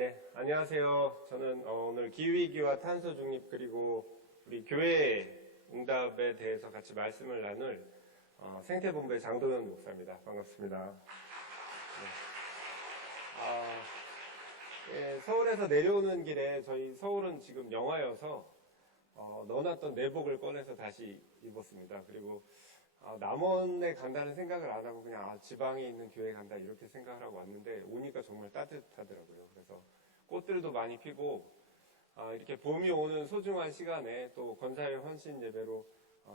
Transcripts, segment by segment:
네, 안녕하세요. 저는 오늘 기후위기와 탄소 중립 그리고 우리 교회 응답에 대해서 같이 말씀을 나눌 생태본부의 장동현 목사입니다. 반갑습니다. 네, 서울에서 내려오는 길에 저희 서울은 지금 영하여서 넣어놨던 내복을 꺼내서 다시 입었습니다. 그리고 남원에 간다는 생각을 안 하고 그냥 지방에 있는 교회 간다 이렇게 생각을 하고 왔는데 오니까 정말 따뜻하더라고요. 그래서 꽃들도 많이 피고 이렇게 봄이 오는 소중한 시간에 또 권사회 헌신 예배로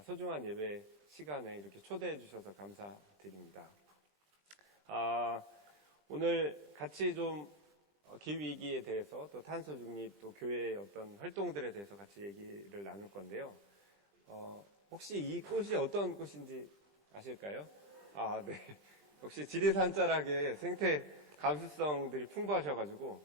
소중한 예배 시간에 이렇게 초대해 주셔서 감사드립니다. 오늘 같이 좀 기후위기에 대해서 또 탄소 중립 또 교회의 어떤 활동들에 대해서 같이 얘기를 나눌 건데요. 혹시 이 꽃이 어떤 꽃인지 아실까요? 네. 역시 지리산자락의 생태 감수성들이 풍부하셔가지고,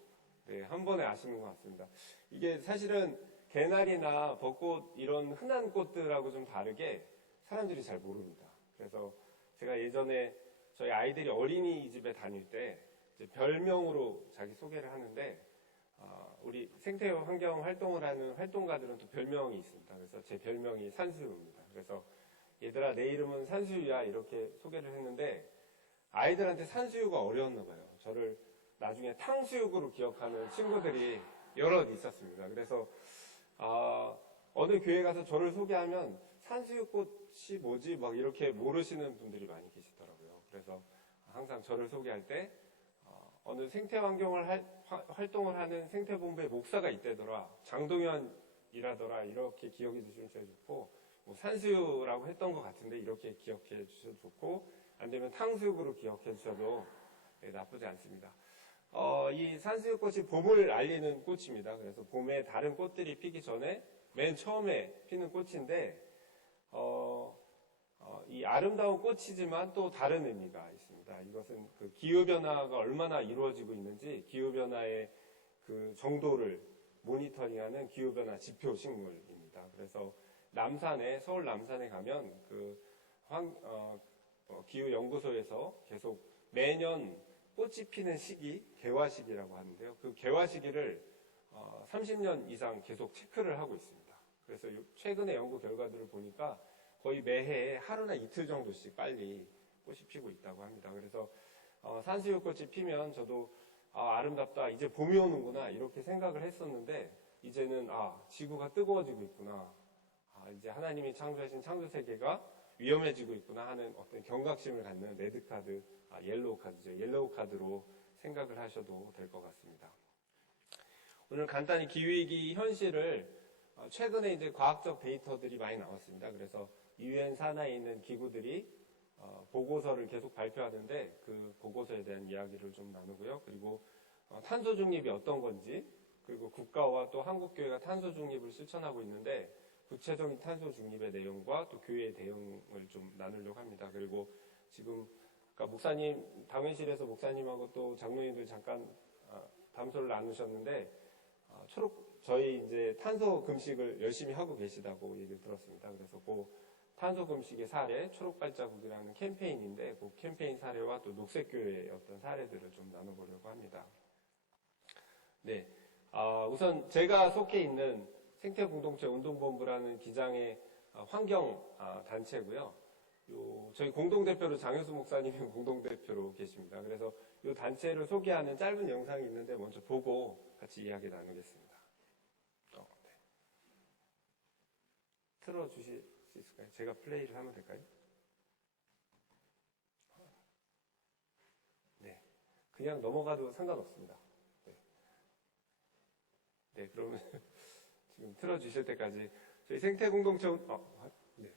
네, 한 번에 아시는 것 같습니다. 이게 사실은 개나리나 벚꽃 이런 흔한 꽃들하고 좀 다르게 사람들이 잘 모릅니다. 그래서 제가 예전에 저희 아이들이 어린이집에 다닐 때 이제 별명으로 자기 소개를 하는데, 우리 생태 환경 활동을 하는 활동가들은 또 별명이 있습니다. 그래서 제 별명이 산수유입니다. 그래서 얘들아 내 이름은 산수유야 이렇게 소개를 했는데 아이들한테 산수유가 어려웠나 봐요. 저를 나중에 탕수육으로 기억하는 친구들이 여럿 있었습니다. 그래서 어느 교회 가서 저를 소개하면 산수유꽃이 뭐지 막 이렇게 모르시는 분들이 많이 계시더라고요. 그래서 항상 저를 소개할 때 어느 생태환경을 활동을 하는 생태본부의 목사가 있대더라, 장동현이라더라 이렇게 기억해 주시면 제일 좋고, 뭐 산수유라고 했던 것 같은데 이렇게 기억해 주셔도 좋고, 안 되면 탕수육으로 기억해 주셔도 나쁘지 않습니다. 이 산수유꽃이 봄을 알리는 꽃입니다. 그래서 봄에 다른 꽃들이 피기 전에 맨 처음에 피는 꽃인데 이 아름다운 꽃이지만 또 다른 의미가 있습니다. 이것은 그 기후변화가 얼마나 이루어지고 있는지 기후변화의 그 정도를 모니터링하는 기후변화 지표 식물입니다. 그래서 서울 남산에 가면 그 기후연구소에서 계속 매년 꽃이 피는 시기, 개화 시기라고 하는데요. 그 개화 시기를 30년 이상 계속 체크를 하고 있습니다. 그래서 최근의 연구 결과들을 보니까 거의 매해 하루나 이틀 정도씩 빨리 꽃이 피고 있다고 합니다. 그래서 산수유꽃이 피면 저도 아름답다, 이제 봄이 오는구나 이렇게 생각을 했었는데 이제는 지구가 뜨거워지고 있구나, 이제 하나님이 창조하신 창조세계가 위험해지고 있구나 하는 어떤 경각심을 갖는 레드카드, 옐로우 카드죠. 옐로우 카드로 생각을 하셔도 될 것 같습니다. 오늘 간단히 기후위기 현실을 최근에 이제 과학적 데이터들이 많이 나왔습니다. 그래서 UN 산하에 있는 기구들이 보고서를 계속 발표하는데 그 보고서에 대한 이야기를 좀 나누고요. 그리고 탄소 중립이 어떤 건지, 그리고 국가와 또 한국교회가 탄소 중립을 실천하고 있는데 구체적인 탄소 중립의 내용과 또 교회의 대응을 좀 나누려고 합니다. 그리고 지금 목사님, 당회실에서 목사님하고 또 장로님들 잠깐 담소를 나누셨는데 저희 이제 탄소 금식을 열심히 하고 계시다고 얘기를 들었습니다. 그래서 그 탄소 금식의 사례, 초록 발자국이라는 캠페인인데 그 캠페인 사례와 또 녹색교회의 어떤 사례들을 좀 나눠보려고 합니다. 네, 우선 제가 속해 있는 생태공동체 운동본부라는 기장의 환경 단체고요. 저희 공동대표로 장효수 목사님이 공동대표로 계십니다. 그래서 이 단체를 소개하는 짧은 영상이 있는데 먼저 보고 같이 이야기 나누겠습니다. 네. 틀어주실 수 있을까요? 제가 플레이를 하면 될까요? 네. 그냥 넘어가도 상관없습니다. 네, 그러면 지금 틀어주실 때까지 저희 생태공동체 네.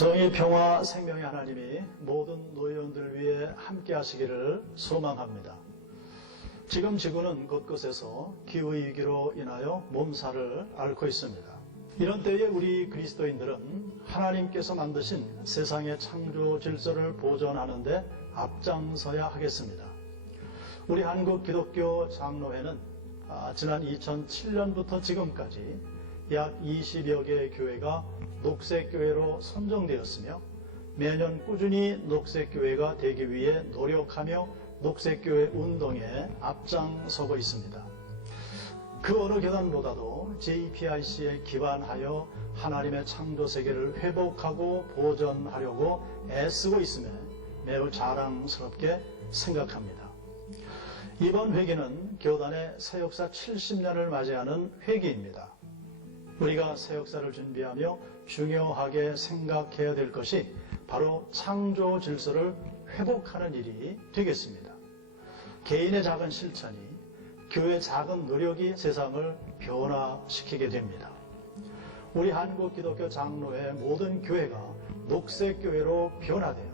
성의 평화 생명의 하나님이 모든 노예원들 위해 함께 하시기를 소망합니다. 지금 지구는 곳곳에서 기후위기로 인하여 몸살을 앓고 있습니다. 이런 때에 우리 그리스도인들은 하나님께서 만드신 세상의 창조 질서를 보존하는 데 앞장서야 하겠습니다. 우리 한국 기독교 장로회는 지난 2007년부터 지금까지 약 20여 개의 교회가 녹색교회로 선정되었으며 매년 꾸준히 녹색교회가 되기 위해 노력하며 녹색교회 운동에 앞장서고 있습니다. 그 어느 교단보다도 JPIC에 기반하여 하나님의 창조세계를 회복하고 보존하려고 애쓰고 있음에 매우 자랑스럽게 생각합니다. 이번 회기는 교단의 새역사 70년을 맞이하는 회기입니다. 우리가 새 역사를 준비하며 중요하게 생각해야 될 것이 바로 창조 질서를 회복하는 일이 되겠습니다. 개인의 작은 실천이, 교회의 작은 노력이 세상을 변화시키게 됩니다. 우리 한국 기독교 장로회 모든 교회가 녹색교회로 변화되어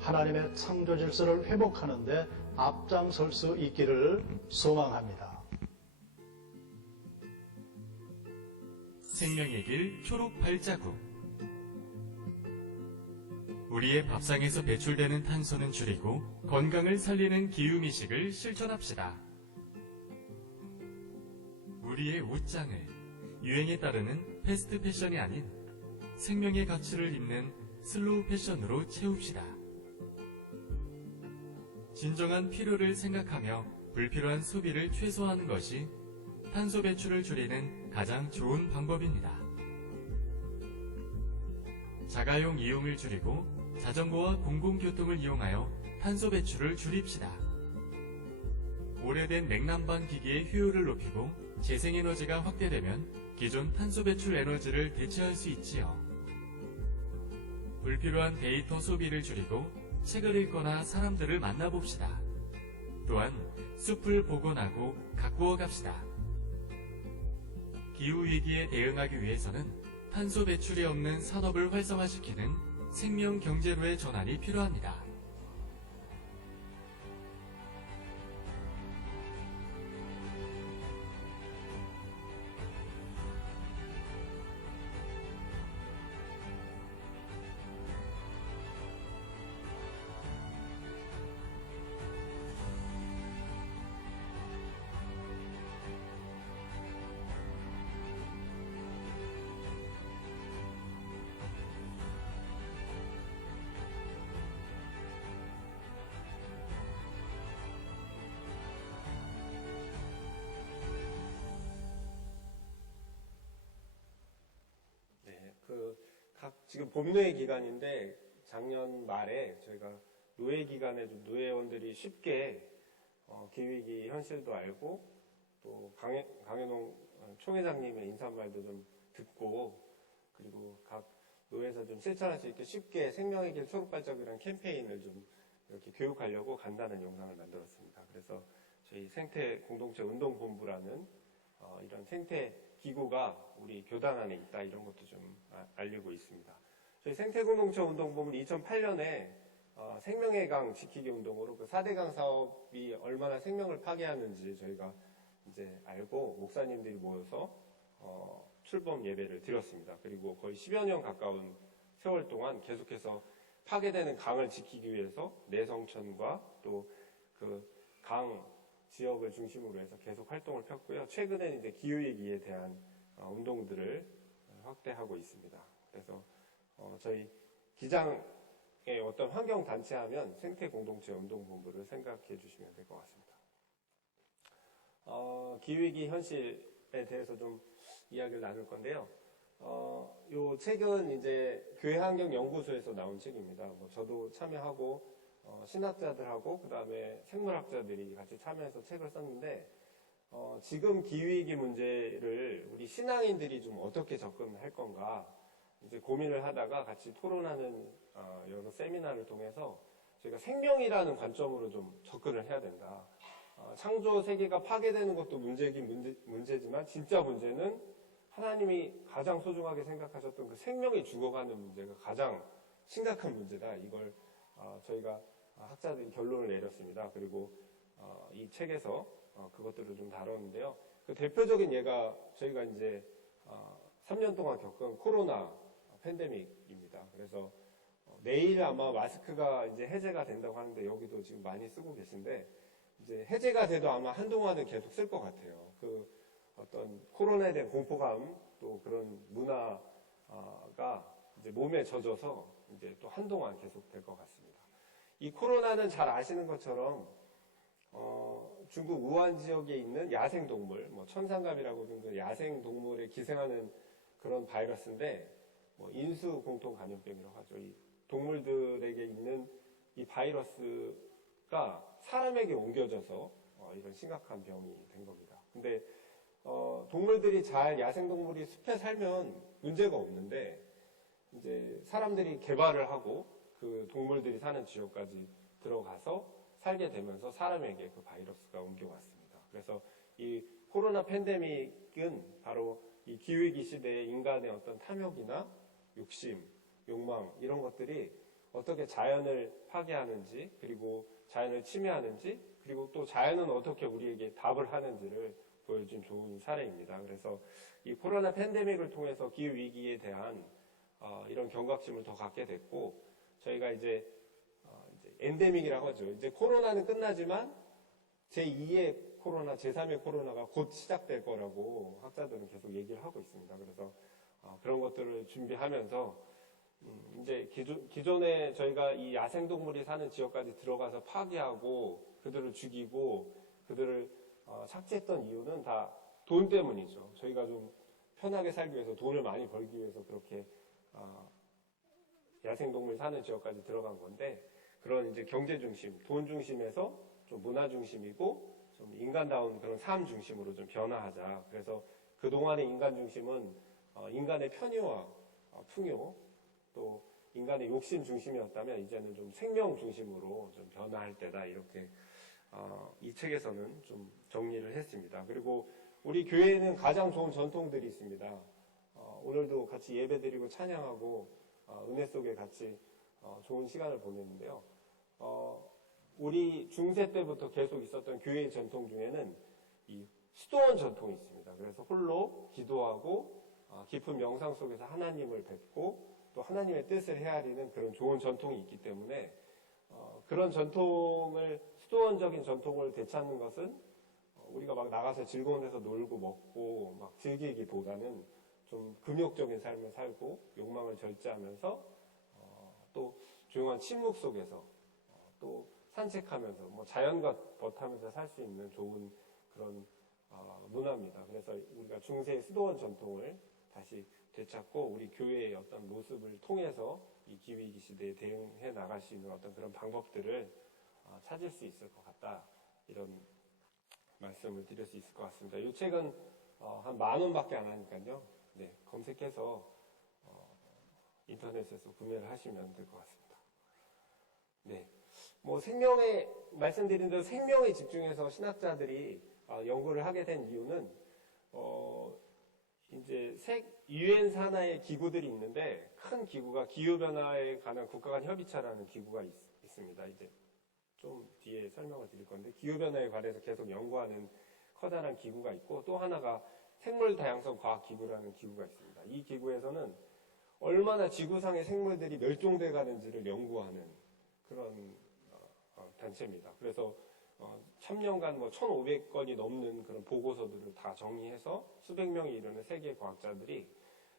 하나님의 창조 질서를 회복하는 데 앞장설 수 있기를 소망합니다. 생명의 길 초록 발자국. 우리의 밥상에서 배출되는 탄소는 줄이고 건강을 살리는 기후미식을 실천합시다. 우리의 옷장을 유행에 따르는 패스트 패션이 아닌 생명의 가치를 잇는 슬로우 패션으로 채웁시다. 진정한 필요를 생각하며 불필요한 소비를 최소화하는 것이 탄소 배출을 줄이는 가장 좋은 방법입니다. 자가용 이용을 줄이고 자전거와 공공교통을 이용하여 탄소 배출을 줄입시다. 오래된 냉난방 기기의 효율을 높이고 재생에너지가 확대되면 기존 탄소 배출 에너지를 대체할 수 있지요. 불필요한 데이터 소비를 줄이고 책을 읽거나 사람들을 만나봅시다. 또한 숲을 복원하고 가꾸어 갑시다. 기후위기에 대응하기 위해서는 탄소 배출이 없는 산업을 활성화시키는 생명 경제로의 전환이 필요합니다. 지금 봄노예 기간인데 작년 말에 저희가 노예 기간에 좀 노예원들이 쉽게 기후위기 현실도 알고 또 강현홍 총회장님의 인사말도 좀 듣고 그리고 각 노예에서 좀 실천할 수 있게 쉽게 생명의 길 초록발자국이라는 캠페인을 좀 이렇게 교육하려고 간단한 영상을 만들었습니다. 그래서 저희 생태 공동체 운동본부라는 이런 생태 기구가 우리 교단 안에 있다 이런 것도 좀 알리고 있습니다. 저희 생태공동체 운동본부는 2008년에 생명의 강 지키기 운동으로 그 4대강 사업이 얼마나 생명을 파괴하는지 저희가 이제 알고 목사님들이 모여서 출범 예배를 드렸습니다. 그리고 거의 10여 년 가까운 세월 동안 계속해서 파괴되는 강을 지키기 위해서 내성천과 또 그 강 지역을 중심으로 해서 계속 활동을 폈고요. 최근에는 이제 기후위기에 대한 운동들을 확대하고 있습니다. 그래서 저희 기장의 어떤 환경단체 하면 생태공동체 운동본부를 생각해 주시면 될 것 같습니다. 기후위기 현실에 대해서 좀 이야기를 나눌 건데요. 요 책은 이제 교회환경연구소에서 나온 책입니다. 저도 참여하고 신학자들하고 그 다음에 생물학자들이 같이 참여해서 책을 썼는데 지금 기후위기 문제를 우리 신앙인들이 좀 어떻게 접근할 건가 이제 고민을 하다가 같이 토론하는 여러 세미나를 통해서 저희가 생명이라는 관점으로 좀 접근을 해야 된다. 창조 세계가 파괴되는 것도 문제지만 진짜 문제는 하나님이 가장 소중하게 생각하셨던 그 생명이 죽어가는 문제가 가장 심각한 문제다. 이걸 저희가 학자들이 결론을 내렸습니다. 그리고 이 책에서 그것들을 좀 다뤘는데요. 그 대표적인 예가 저희가 이제 3년 동안 겪은 코로나 팬데믹입니다. 그래서 내일 아마 마스크가 이제 해제가 된다고 하는데 여기도 지금 많이 쓰고 계신데 이제 해제가 돼도 아마 한동안은 계속 쓸 것 같아요. 그 어떤 코로나에 대한 공포감 또 그런 문화가 이제 몸에 젖어서 이제 또 한동안 계속 될 것 같습니다. 이 코로나는 잘 아시는 것처럼 중국 우한 지역에 있는 야생동물, 뭐 천상갑이라고 하는 그 야생동물에 기생하는 그런 바이러스인데 뭐 인수 공통 감염병이라고 하죠. 이 동물들에게 있는 이 바이러스가 사람에게 옮겨져서 이런 심각한 병이 된 겁니다. 근데 동물들이 잘 야생동물이 숲에 살면 문제가 없는데 이제 사람들이 개발을 하고 그 동물들이 사는 지역까지 들어가서 살게 되면서 사람에게 그 바이러스가 옮겨왔습니다. 그래서 이 코로나 팬데믹은 바로 이 기후위기 시대의 인간의 어떤 탐욕이나 욕심, 욕망 이런 것들이 어떻게 자연을 파괴하는지 그리고 자연을 침해하는지 그리고 또 자연은 어떻게 우리에게 답을 하는지를 보여준 좋은 사례입니다. 그래서 이 코로나 팬데믹을 통해서 기후위기에 대한 이런 경각심을 더 갖게 됐고 저희가 이제 엔데믹이라고 하죠. 이제 코로나는 끝나지만 제2의 코로나, 제3의 코로나가 곧 시작될 거라고 학자들은 계속 얘기를 하고 있습니다. 그래서 그런 것들을 준비하면서 이제 기존에 저희가 이 야생동물이 사는 지역까지 들어가서 파괴하고 그들을 죽이고 그들을 착취했던 이유는 다 돈 때문이죠. 저희가 좀 편하게 살기 위해서 돈을 많이 벌기 위해서 그렇게 야생동물 사는 지역까지 들어간 건데 그런 이제 경제 중심, 돈 중심에서 좀 문화 중심이고 좀 인간다운 그런 삶 중심으로 좀 변화하자. 그래서 그동안의 인간 중심은 인간의 편의와 풍요 또 인간의 욕심 중심이었다면 이제는 좀 생명 중심으로 좀 변화할 때다. 이렇게 이 책에서는 좀 정리를 했습니다. 그리고 우리 교회에는 가장 좋은 전통들이 있습니다. 오늘도 같이 예배드리고 찬양하고 은혜 속에 같이 좋은 시간을 보냈는데요. 우리 중세 때부터 계속 있었던 교회의 전통 중에는 이 수도원 전통이 있습니다. 그래서 홀로 기도하고 깊은 명상 속에서 하나님을 뵙고 또 하나님의 뜻을 헤아리는 그런 좋은 전통이 있기 때문에 그런 전통을 수도원적인 전통을 되찾는 것은 우리가 막 나가서 즐거운 데서 놀고 먹고 막 즐기기보다는 좀 금욕적인 삶을 살고 욕망을 절제하면서 또 조용한 침묵 속에서 또 산책하면서 뭐 자연과 벗하면서 살 수 있는 좋은 그런 문화입니다. 그래서 우리가 중세의 수도원 전통을 다시 되찾고 우리 교회의 어떤 모습을 통해서 이 기후위기 시대에 대응해 나갈 수 있는 어떤 그런 방법들을 찾을 수 있을 것 같다. 이런 말씀을 드릴 수 있을 것 같습니다. 이 책은 한 10,000원밖에 안 하니까요. 네, 검색해서 인터넷에서 구매를 하시면 될 것 같습니다. 네, 뭐 생명에 말씀드린 대로 생명에 집중해서 신학자들이 연구를 하게 된 이유는 이제 유엔 산하의 기구들이 있는데 큰 기구가 기후변화에 관한 국가 간 협의체라는 기구가 있습니다. 이제 좀 뒤에 설명을 드릴 건데 기후변화에 관해서 계속 연구하는 커다란 기구가 있고 또 하나가 생물다양성과학기구라는 기구가 있습니다. 이 기구에서는 얼마나 지구상의 생물들이 멸종돼 가는지를 연구하는 그런 단체입니다. 그래서 천년간 1,500건이 넘는 그런 보고서들을 다 정리해서 수백 명이 이르는 세계 과학자들이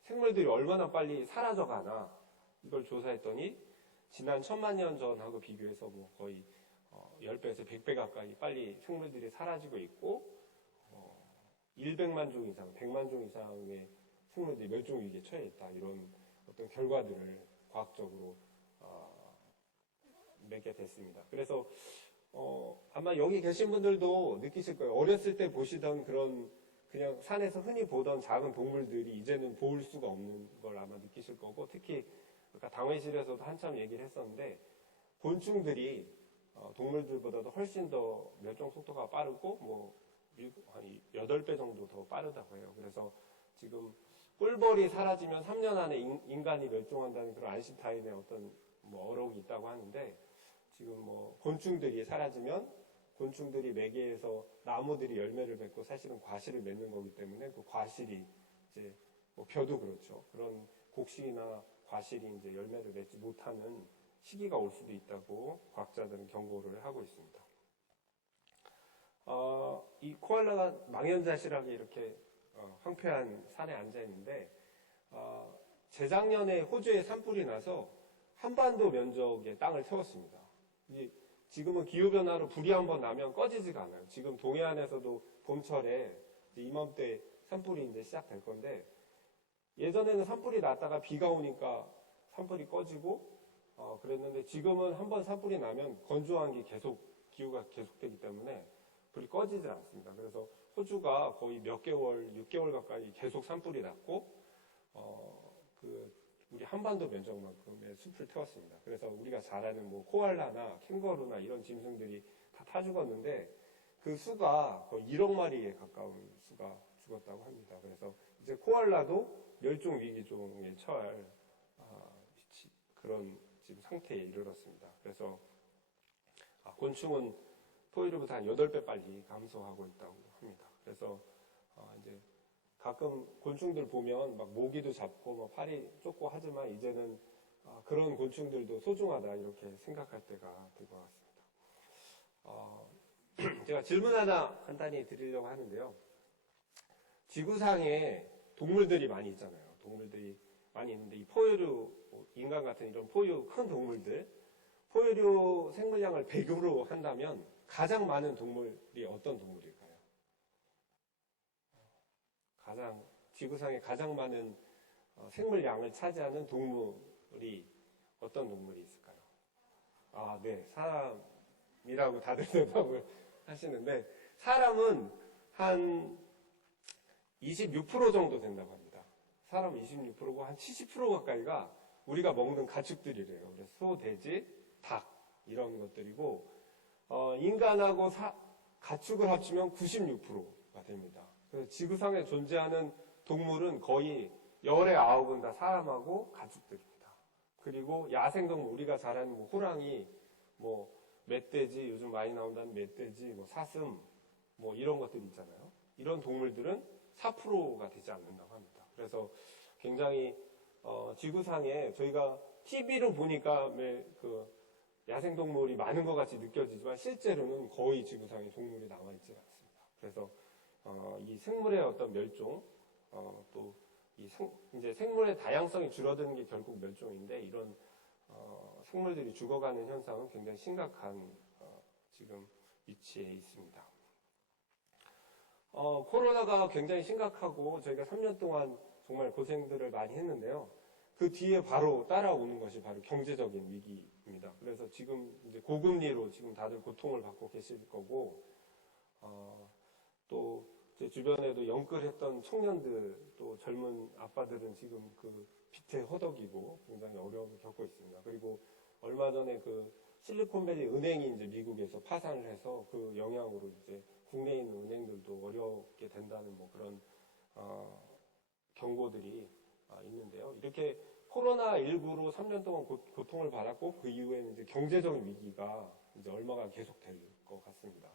생물들이 얼마나 빨리 사라져가나 이걸 조사했더니 지난 1,000만 년 전하고 비교해서 뭐 거의 10배에서 100배 가까이 빨리 생물들이 사라지고 있고 100만 종 이상, 100만 종 이상의 생물들이 멸종 위기에 처해 있다. 이런 어떤 결과들을 과학적으로 맺게 됐습니다. 그래서 아마 여기 계신 분들도 느끼실 거예요. 어렸을 때 보시던 그런 그냥 산에서 흔히 보던 작은 동물들이 이제는 볼 수가 없는 걸 아마 느끼실 거고 특히 아까 당회실에서도 한참 얘기를 했었는데 곤충들이 동물들보다도 훨씬 더 멸종 속도가 빠르고 한 8배 정도 더 빠르다고 해요. 그래서 지금 꿀벌이 사라지면 3년 안에 인간이 멸종한다는 그런 아인슈타인의 어떤 뭐 어록이 있다고 하는데, 지금 뭐 곤충들이 사라지면 곤충들이 매개해서 나무들이 열매를 맺고 사실은 과실을 맺는 거기 때문에 그 과실이 이제 뭐 벼도 그렇죠. 그런 곡식이나 과실이 이제 열매를 맺지 못하는 시기가 올 수도 있다고 과학자들은 경고를 하고 있습니다. 이 코알라가 망연자실하게 이렇게 황폐한 산에 앉아 있는데, 재작년에 호주에 산불이 나서 한반도 면적의 땅을 태웠습니다. 지금은 기후변화로 불이 한번 나면 꺼지지가 않아요. 지금 동해안에서도 봄철에 이제 이맘때 산불이 이제 시작될 건데, 예전에는 산불이 났다가 비가 오니까 산불이 꺼지고, 그랬는데 지금은 한번 산불이 나면 건조한 게 기후가 계속되기 때문에 불이 꺼지지 않습니다. 그래서 호주가 거의 몇 개월, 6개월 가까이 계속 산불이 났고, 우리 한반도 면적만큼의 숲을 태웠습니다. 그래서 우리가 잘 아는 뭐 코알라나 캥거루나 이런 짐승들이 다 타 죽었는데, 그 수가 거의 1억 마리에 가까운 수가 죽었다고 합니다. 그래서 이제 코알라도 멸종 위기종에 처할 그런 지금 상태에 이르렀습니다. 그래서 곤충은 포유류보다 한 8배 빨리 감소하고 있다고 합니다. 그래서 이제 가끔 곤충들 보면 막 모기도 잡고 뭐 파리 쫓고 하지만 이제는 그런 곤충들도 소중하다 이렇게 생각할 때가 된 것 같습니다. 제가 질문 하나 간단히 드리려고 하는데요. 지구상에 동물들이 많이 있잖아요. 동물들이 많이 있는데 이 포유류, 인간 같은 이런 포유 큰 동물들, 포유류 생물량을 100으로 한다면 가장 많은 동물이 어떤 동물일까요? 지구상에 가장 많은 생물량을 차지하는 동물이 어떤 동물이 있을까요? 네. 사람이라고 다들 대답을 하시는데, 사람은 한 26% 정도 된다고 합니다. 사람 26%고 한 70% 가까이가 우리가 먹는 가축들이래요. 그래서 소, 돼지, 닭 이런 것들이고, 인간하고 가축을 합치면 96%가 됩니다. 그래서 지구상에 존재하는 동물은 거의 열의 9은 다 사람하고 가축들입니다. 그리고 야생동물, 우리가 잘 아는 뭐 호랑이, 뭐 멧돼지, 요즘 많이 나온다는 멧돼지, 뭐 사슴, 뭐 이런 것들 있잖아요. 이런 동물들은 4%가 되지 않는다고 합니다. 그래서 굉장히 지구상에 저희가 TV로 보니까 그 야생동물이 많은 것 같이 느껴지지만 실제로는 거의 지구상에 동물이 남아있지 않습니다. 그래서 이 생물의 어떤 멸종, 또 이제 생물의 다양성이 줄어드는 게 결국 멸종인데, 이런 생물들이 죽어가는 현상은 굉장히 심각한 지금 위치에 있습니다. 코로나가 굉장히 심각하고 저희가 3년 동안 정말 고생들을 많이 했는데요. 그 뒤에 바로 따라오는 것이 바로 경제적인 위기입니다. 그래서 지금 이제 고금리로 지금 다들 고통을 받고 계실 거고, 또 제 주변에도 영끌했던 청년들, 또 젊은 아빠들은 지금 그 빚에 허덕이고 굉장히 어려움을 겪고 있습니다. 그리고 얼마 전에 그 실리콘밸리 은행이 이제 미국에서 파산을 해서 그 영향으로 이제 국내에 있는 은행들도 어렵게 된다는 뭐 그런 경고들이 있는데요. 이렇게 코로나19로 3년 동안 고통을 받았고, 그 이후에는 이제 경제적인 위기가 이제 얼마가 계속될 것 같습니다.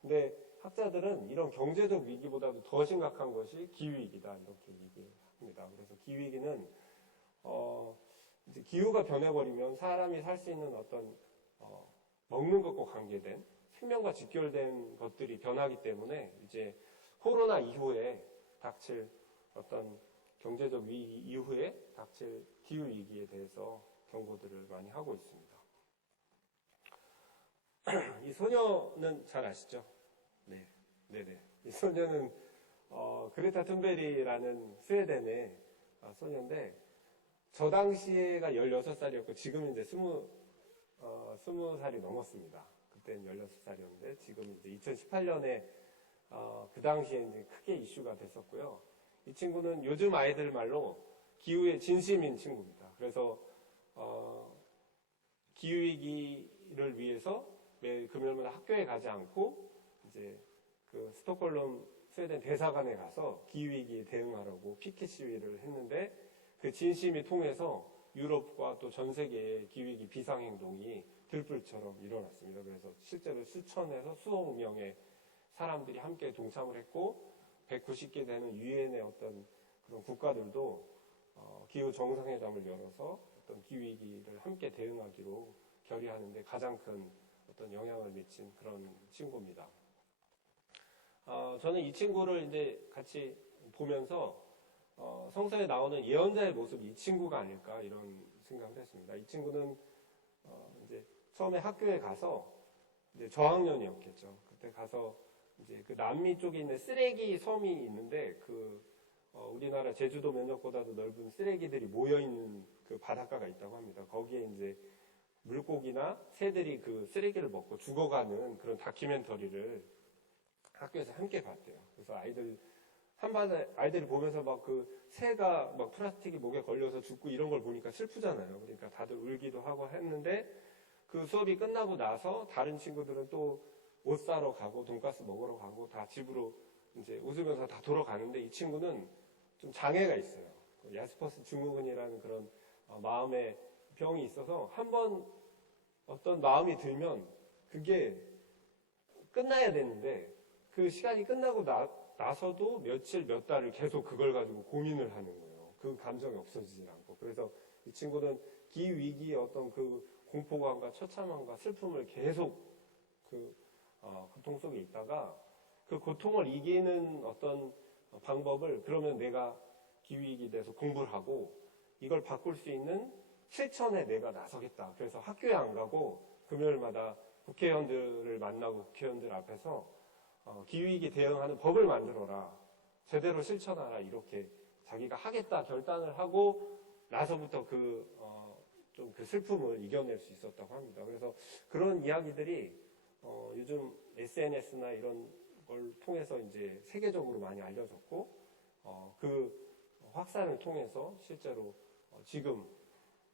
근데 학자들은 이런 경제적 위기보다도 더 심각한 것이 기후위기다 이렇게 얘기합니다. 그래서 기후위기는 이제 기후가 변해버리면 사람이 살 수 있는 어떤 먹는 것과 관계된 생명과 직결된 것들이 변하기 때문에 이제 코로나 이후에 닥칠 어떤 경제적 위기 이후에 닥칠 기후위기에 대해서 경고들을 많이 하고 있습니다. 이 소녀는 잘 아시죠? 네네. 이 소녀는 그레타 툰베리라는 스웨덴의 소녀인데, 저 당시에가 16살이었고 지금 이제 20살이 넘었습니다. 그때는 16살이었는데 지금 이제 2018년에 그 당시에 이제 크게 이슈가 됐었고요. 이 친구는 요즘 아이들 말로 기후의 진심인 친구입니다. 그래서 기후위기를 위해서 매 금요일마다 학교에 가지 않고 이제 그 스톡홀름 스웨덴 대사관에 가서 기후위기에 대응하라고 피켓 시위를 했는데 그 진심이 통해서 유럽과 또 전 세계의 기후위기 비상행동이 들불처럼 일어났습니다. 그래서 실제로 수천에서 수억 명의 사람들이 함께 동참을 했고 190개 되는 유엔의 어떤 그런 국가들도 기후 정상회담을 열어서 어떤 기후위기를 함께 대응하기로 결의하는데 가장 큰 어떤 영향을 미친 그런 친구입니다. 저는 이 친구를 이제 같이 보면서 성서에 나오는 예언자의 모습이 이 친구가 아닐까 이런 생각을 했습니다. 이 친구는 이제 처음에 학교에 가서 이제 저학년이었겠죠. 그때 가서 이제 그 남미 쪽에 있는 쓰레기 섬이 있는데 우리나라 제주도 면적보다도 넓은 쓰레기들이 모여 있는 그 바닷가가 있다고 합니다. 거기에 이제 물고기나 새들이 그 쓰레기를 먹고 죽어가는 그런 다큐멘터리를 학교에서 함께 봤대요. 그래서 아이들이 보면서 막 그 새가 막 플라스틱이 목에 걸려서 죽고 이런 걸 보니까 슬프잖아요. 그러니까 다들 울기도 하고 했는데 그 수업이 끝나고 나서 다른 친구들은 또 옷 사러 가고 돈가스 먹으러 가고 다 집으로 이제 웃으면서 다 돌아가는데 이 친구는 좀 장애가 있어요. 야스퍼스 증후군이라는 그런 마음의 병이 있어서 한번 어떤 마음이 들면 그게 끝나야 되는데 그 시간이 끝나고 나서도 며칠 몇 달을 계속 그걸 가지고 고민을 하는 거예요. 그 감정이 없어지지 않고. 그래서 이 친구는 기후위기의 어떤 그 공포감과 처참함과 슬픔을 계속 고통 속에 있다가 그 고통을 이기는 어떤 방법을 그러면 내가 기후위기에 대해서 공부를 하고 이걸 바꿀 수 있는 실천에 내가 나서겠다. 그래서 학교에 안 가고 금요일마다 국회의원들을 만나고 국회의원들 앞에서 기후위기 대응하는 법을 만들어라. 제대로 실천하라. 이렇게 자기가 하겠다 결단을 하고 나서부터 좀 그 슬픔을 이겨낼 수 있었다고 합니다. 그래서 그런 이야기들이 요즘 SNS나 이런 걸 통해서 이제 세계적으로 많이 알려졌고 그 확산을 통해서 실제로 지금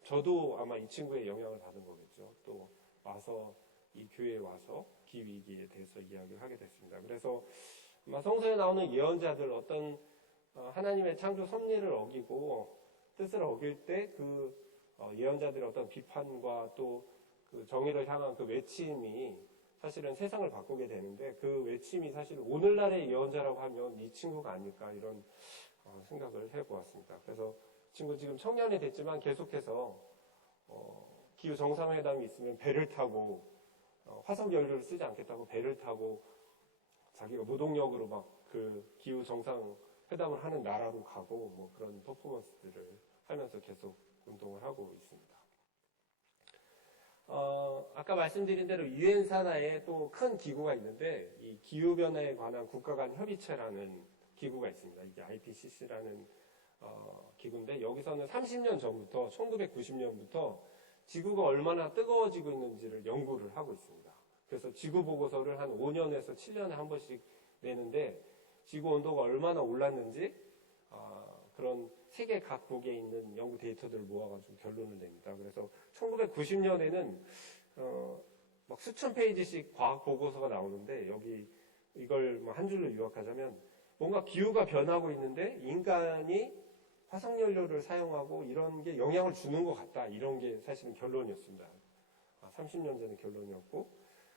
저도 아마 이 친구의 영향을 받은 거겠죠. 또 와서 이 교회에 와서 기후위기에 대해서 이야기를 하게 됐습니다. 그래서 아마 성서에 나오는 예언자들 어떤 하나님의 창조 섭리를 어기고 뜻을 어길 때 그 예언자들의 어떤 비판과 또 그 정의를 향한 그 외침이 사실은 세상을 바꾸게 되는데 그 외침이 사실 오늘날의 예언자라고 하면 이 친구가 아닐까 이런 생각을 해보았습니다. 그래서 이 친구 지금 청년이 됐지만 계속해서 기후 정상회담이 있으면 배를 타고 화석 연료를 쓰지 않겠다고 배를 타고 자기가 무동력으로 막 그 기후 정상 회담을 하는 나라로 가고 뭐 그런 퍼포먼스들을 하면서 계속 운동을 하고 있습니다. 아까 말씀드린 대로 유엔 산하에 또 큰 기구가 있는데 이 기후 변화에 관한 국가 간 협의체라는 기구가 있습니다. 이게 IPCC라는 기구인데 여기서는 30년 전부터 1990년부터 지구가 얼마나 뜨거워지고 있는지를 연구를 하고 있습니다. 그래서 지구 보고서를 한 5년에서 7년에 한 번씩 내는데 지구 온도가 얼마나 올랐는지 그런 세계 각국에 있는 연구 데이터들을 모아가지고 결론을 냅니다. 그래서 1990년에는 막 수천 페이지씩 과학 보고서가 나오는데 여기 이걸 한 줄로 요약하자면 뭔가 기후가 변하고 있는데 인간이 화석연료를 사용하고 이런 게 영향을 주는 것 같다. 이런 게 사실은 결론이었습니다. 30년 전의 결론이었고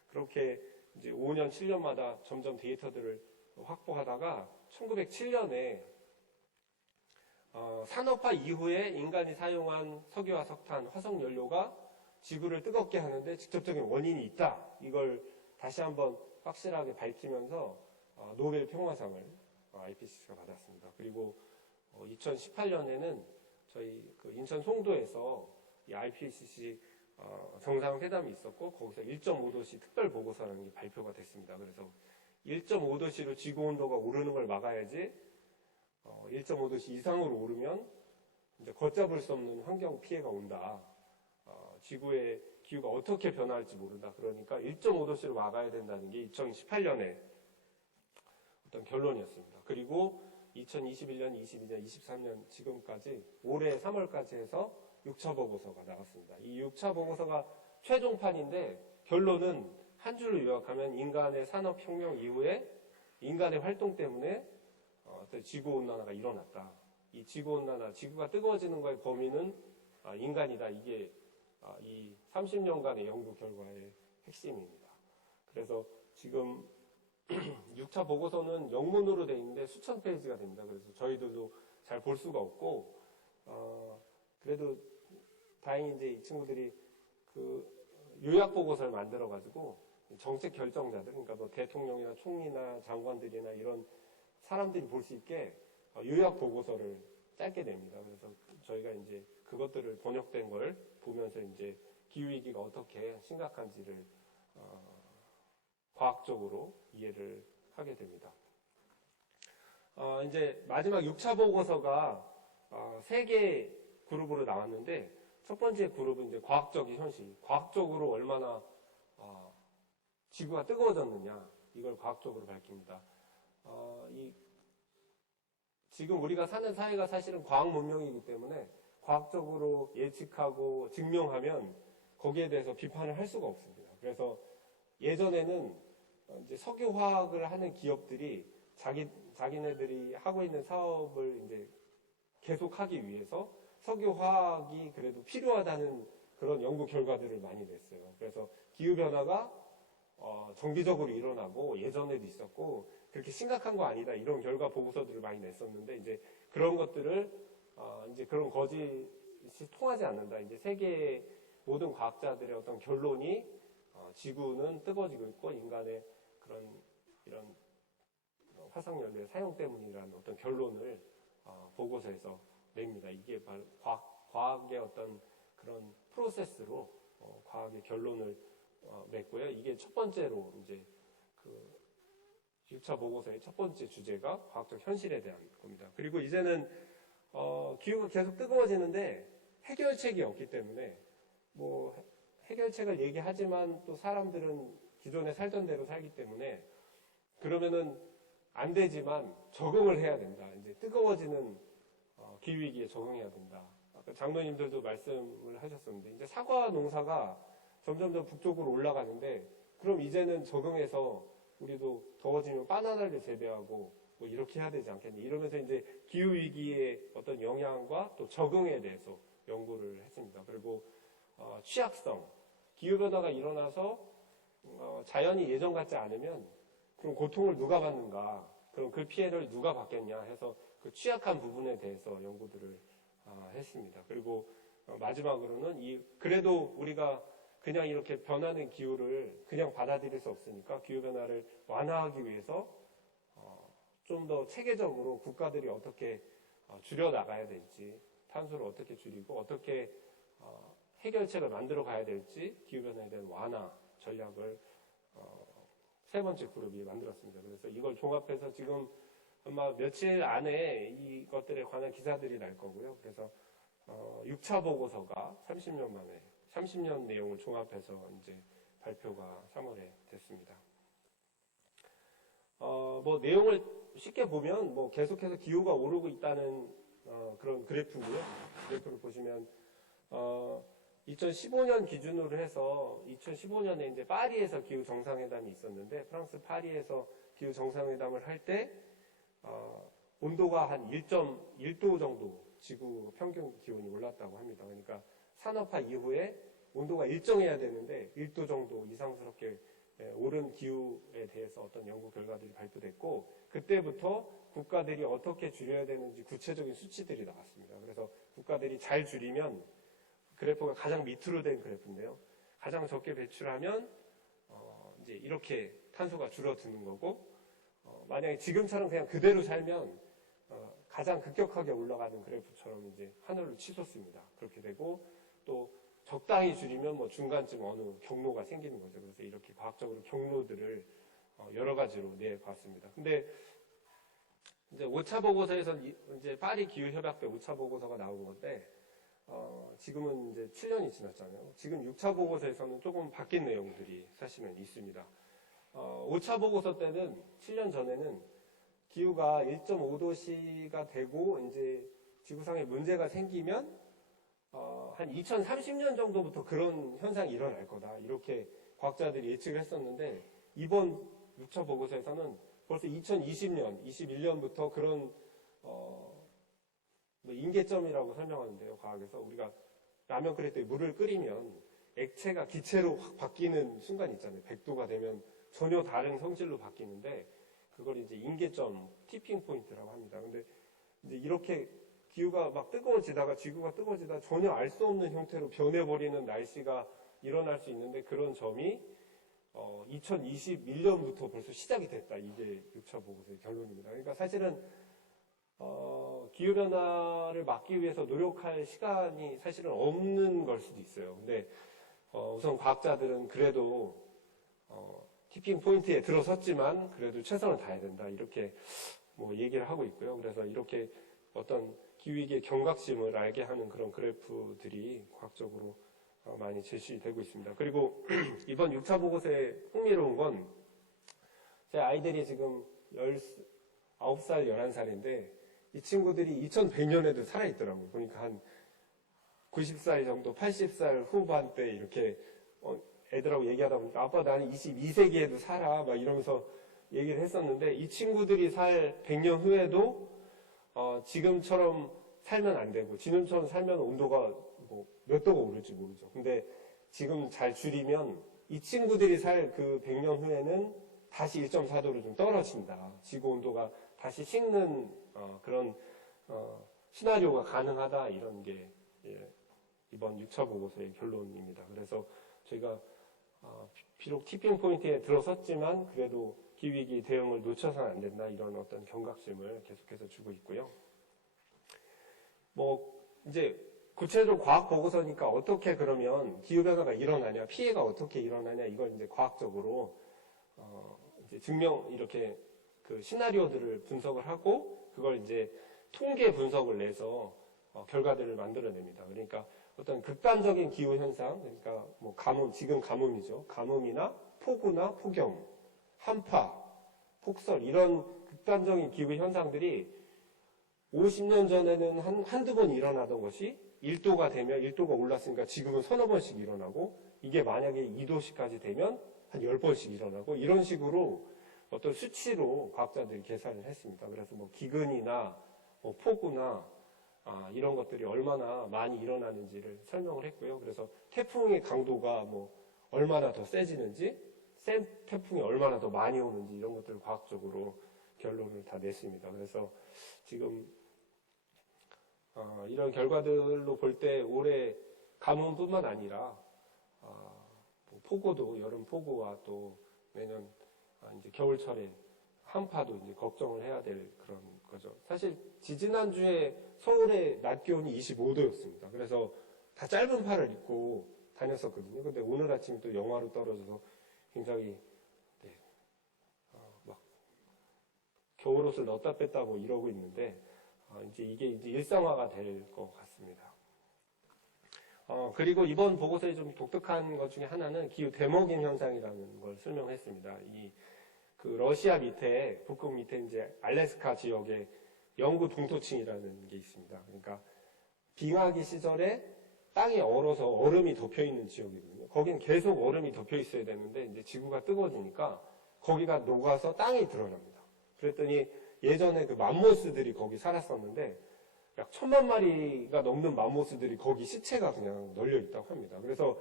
그렇게 이제 5년, 7년마다 점점 데이터들을 확보하다가 1907년에 산업화 이후에 인간이 사용한 석유와 석탄, 화석연료가 지구를 뜨겁게 하는데 직접적인 원인이 있다. 이걸 다시 한번 확실하게 밝히면서 노벨 평화상을 IPCC가 받았습니다. 그리고 2018년에는 저희 그 인천 송도에서 이 IPCC 정상회담이 있었고 거기서 1.5도씨 특별 보고서라는 게 발표가 됐습니다. 그래서 1.5도씨로 지구 온도가 오르는 걸 막아야지 1.5도씨 이상으로 오르면 이제 걷잡을 수 없는 환경 피해가 온다. 지구의 기후가 어떻게 변할지 모른다. 그러니까 1.5도씨로 막아야 된다는 게 2018년에 어떤 결론이었습니다. 그리고 2021년, 22년, 23년 지금까지 올해 3월까지 해서 6차 보고서가 나왔습니다. 이 6차 보고서가 최종판인데 결론은 한 줄로 요약하면 인간의 산업혁명 이후에 인간의 활동 때문에 어떤 지구온난화가 일어났다. 이 지구온난화, 지구가 뜨거워지는 거의 범인은 인간이다. 이게 이 30년간의 연구 결과의 핵심입니다. 그래서 지금 6차 보고서는 영문으로 되어 있는데 수천 페이지가 됩니다. 그래서 저희들도 잘 볼 수가 없고, 그래도 다행히 이제 이 친구들이 그 요약 보고서를 만들어가지고 정책 결정자들, 그러니까 뭐 대통령이나 총리나 장관들이나 이런 사람들이 볼 수 있게 요약 보고서를 짧게 냅니다. 그래서 저희가 이제 그것들을 번역된 걸 보면서 이제 기후위기가 어떻게 심각한지를 과학적으로 이해를 하게 됩니다. 이제 마지막 6차 보고서가 3개 그룹으로 나왔는데, 첫 번째 그룹은 이제 과학적인 현실, 과학적으로 얼마나 지구가 뜨거워졌느냐, 이걸 과학적으로 밝힙니다. 지금 우리가 사는 사회가 사실은 과학 문명이기 때문에 과학적으로 예측하고 증명하면 거기에 대해서 비판을 할 수가 없습니다. 그래서 예전에는 이제 석유화학을 하는 기업들이 자기네들이 하고 있는 사업을 이제 계속하기 위해서 석유화학이 그래도 필요하다는 그런 연구 결과들을 많이 냈어요. 그래서 기후변화가 정기적으로 일어나고 예전에도 있었고 그렇게 심각한 거 아니다, 이런 결과 보고서들을 많이 냈었는데, 이제 그런 것들을 이제 그런 거짓이 통하지 않는다. 이제 세계 모든 과학자들의 어떤 결론이 지구는 뜨거워지고 있고 인간의 이런 화석연료의 사용 때문이라는 어떤 결론을 보고서에서 냅니다. 이게 바로 과학의 어떤 그런 프로세스로 과학의 결론을 맺고요. 이게 첫 번째로 이제 그 6차 보고서의 첫 번째 주제가 과학적 현실에 대한 겁니다. 그리고 이제는 기후가 계속 뜨거워지는데 해결책이 없기 때문에 뭐 해결책을 얘기하지만 또 사람들은 기존에 살던 대로 살기 때문에 그러면은 안 되지만 적응을 해야 된다. 이제 뜨거워지는 기후위기에 적응해야 된다. 아까 장로님들도 말씀을 하셨었는데, 이제 사과 농사가 점점 더 북쪽으로 올라가는데, 그럼 이제는 적응해서 우리도 더워지면 바나나를 재배하고 뭐 이렇게 해야 되지 않겠니? 이러면서 이제 기후위기의 어떤 영향과 또 적응에 대해서 연구를 했습니다. 그리고 취약성, 기후변화가 일어나서 자연이 예전 같지 않으면 그럼 고통을 누가 받는가, 그럼 그 피해를 누가 받겠냐 해서 그 취약한 부분에 대해서 연구들을 했습니다. 그리고 마지막으로는 그래도 우리가 그냥 이렇게 변하는 기후를 그냥 받아들일 수 없으니까 기후변화를 완화하기 위해서 좀 더 체계적으로 국가들이 어떻게 줄여나가야 될지, 탄소를 어떻게 줄이고 어떻게 해결책을 만들어 가야 될지, 기후변화에 대한 완화 전략을 세 번째 그룹이 만들었습니다. 그래서 이걸 종합해서 지금 아마 며칠 안에 이것들에 관한 기사들이 날 거고요. 그래서 6차 보고서가 30년 만에 30년 내용을 종합해서 이제 발표가 3월에 됐습니다. 뭐 내용을 쉽게 보면 뭐 계속해서 기후가 오르고 있다는 그런 그래프고요. 그래프를 보시면 2015년 기준으로 해서 2015년에 이제 파리에서 기후 정상회담이 있었는데, 프랑스 파리에서 기후 정상회담을 할 때 온도가 한 1.1도 정도 지구 평균 기온이 올랐다고 합니다. 그러니까 산업화 이후에 온도가 일정해야 되는데 1도 정도 이상스럽게 오른 기후에 대해서 어떤 연구 결과들이 발표됐고, 그때부터 국가들이 어떻게 줄여야 되는지 구체적인 수치들이 나왔습니다. 그래서 국가들이 잘 줄이면, 그래프가 가장 밑으로 된 그래프인데요, 가장 적게 배출하면 이제 이렇게 탄소가 줄어드는 거고, 만약에 지금처럼 그냥 그대로 살면 가장 급격하게 올라가는 그래프처럼 이제 하늘로 치솟습니다. 그렇게 되고, 또 적당히 줄이면 뭐 중간쯤 어느 경로가 생기는 거죠. 그래서 이렇게 과학적으로 경로들을 여러 가지로 내봤습니다. 근데 이제 5차 보고서에서 이제 파리 기후협약대 5차 보고서가 나온 건데, 지금은 이제 7년이 지났잖아요. 지금 6차 보고서에서는 조금 바뀐 내용들이 사실은 있습니다. 5차 보고서 때는 7년 전에는 기후가 1.5도씨가 되고 이제 지구상에 문제가 생기면 한 2030년 정도부터 그런 현상이 일어날 거다, 이렇게 과학자들이 예측을 했었는데, 이번 6차 보고서에서는 벌써 2020년, 21년부터 그런 뭐 임계점이라고 설명하는데요. 과학에서 우리가 라면 끓일 때 물을 끓이면 액체가 기체로 확 바뀌는 순간 있잖아요. 100도가 되면 전혀 다른 성질로 바뀌는데 그걸 이제 임계점, 티핑 포인트라고 합니다. 근데 이제 이렇게 기후가 막 뜨거워지다가 지구가 뜨거워지다가 전혀 알 수 없는 형태로 변해버리는 날씨가 일어날 수 있는데 그런 점이 2021년부터 벌써 시작이 됐다. 이게 6차 보고서의 결론입니다. 그러니까 사실은 기후변화를 막기 위해서 노력할 시간이 사실은 없는 걸 수도 있어요. 근데 우선 과학자들은 그래도 티핑 포인트에 들어섰지만 그래도 최선을 다해야 된다. 이렇게 뭐 얘기를 하고 있고요. 그래서 이렇게 어떤 기후위기의 경각심을 알게 하는 그런 그래프들이 과학적으로 많이 제시되고 있습니다. 그리고 이번 6차 보고서에 흥미로운 건 제 아이들이 지금 19살, 11살인데 이 친구들이 2100년에도 살아있더라고요. 보니까 한 90살 정도, 80살 후반대 이렇게 애들하고 얘기하다 보니까 아빠 나는 22세기에도 살아 막 이러면서 얘기를 했었는데 이 친구들이 살 100년 후에도 지금처럼 살면 안 되고 지금처럼 살면 온도가 뭐 몇 도가 오를지 모르죠. 근데 지금 잘 줄이면 이 친구들이 살 그 100년 후에는 다시 1.4도로 좀 떨어진다. 지구 온도가 다시 식는 그런 시나리오가 가능하다. 이런 게 이번 6차 보고서의 결론입니다. 그래서 저희가 비록 티핑 포인트에 들어섰지만 그래도 기후위기 대응을 놓쳐서는 안 된다. 이런 어떤 경각심을 계속해서 주고 있고요. 뭐 이제 구체적으로 과학 보고서니까 어떻게 그러면 기후변화가 일어나냐, 피해가 어떻게 일어나냐, 이걸 이제 과학적으로, 이제 이렇게 그 시나리오들을 분석을 하고, 그걸 이제 통계 분석을 내서, 결과들을 만들어냅니다. 그러니까 어떤 극단적인 기후현상, 그러니까 뭐 지금 가뭄이죠. 가뭄이나 폭우나 폭염, 한파, 폭설, 이런 극단적인 기후현상들이 50년 전에는 한두 번 일어나던 것이 1도가 되면 1도가 올랐으니까 지금은 서너 번씩 일어나고 이게 만약에 2도씩까지 되면 한 10번씩 일어나고 이런 식으로 어떤 수치로 과학자들이 계산을 했습니다. 그래서 뭐 기근이나 뭐 폭우나 이런 것들이 얼마나 많이 일어나는지를 설명을 했고요. 그래서 태풍의 강도가 뭐 얼마나 더 세지는지 센 태풍이 얼마나 더 많이 오는지 이런 것들을 과학적으로 결론을 다 냈습니다. 그래서 지금 이런 결과들로 볼 때 올해 가뭄뿐만 아니라 뭐 폭우도 여름 폭우와 또 내년 이제 겨울철에 한파도 이제 걱정을 해야 될 그런 거죠. 사실 지지난주에 서울의 낮 기온이 25도였습니다. 그래서 다 짧은 팔을 입고 다녔었거든요. 근데 오늘 아침에 또 영하로 떨어져서 굉장히 막 겨울옷을 넣었다 뺐다 뭐 이러고 있는데 이제 이게 이제 일상화가 될 것 같습니다. 그리고 이번 보고서에 좀 독특한 것 중에 하나는 기후 대먹임 현상이라는 걸 설명했습니다. 그 러시아 밑에, 북극 밑에 이제 알래스카 지역에 영구 동토층이라는 게 있습니다. 그러니까 빙하기 시절에 땅이 얼어서 얼음이 덮여 있는 지역이거든요. 거긴 계속 얼음이 덮여 있어야 되는데 이제 지구가 뜨거워지니까 거기가 녹아서 땅이 드러납니다. 그랬더니 예전에 그 맘모스들이 거기 살았었는데 약 1000만 마리가 넘는 맘모스들이 거기 시체가 그냥 널려 있다고 합니다. 그래서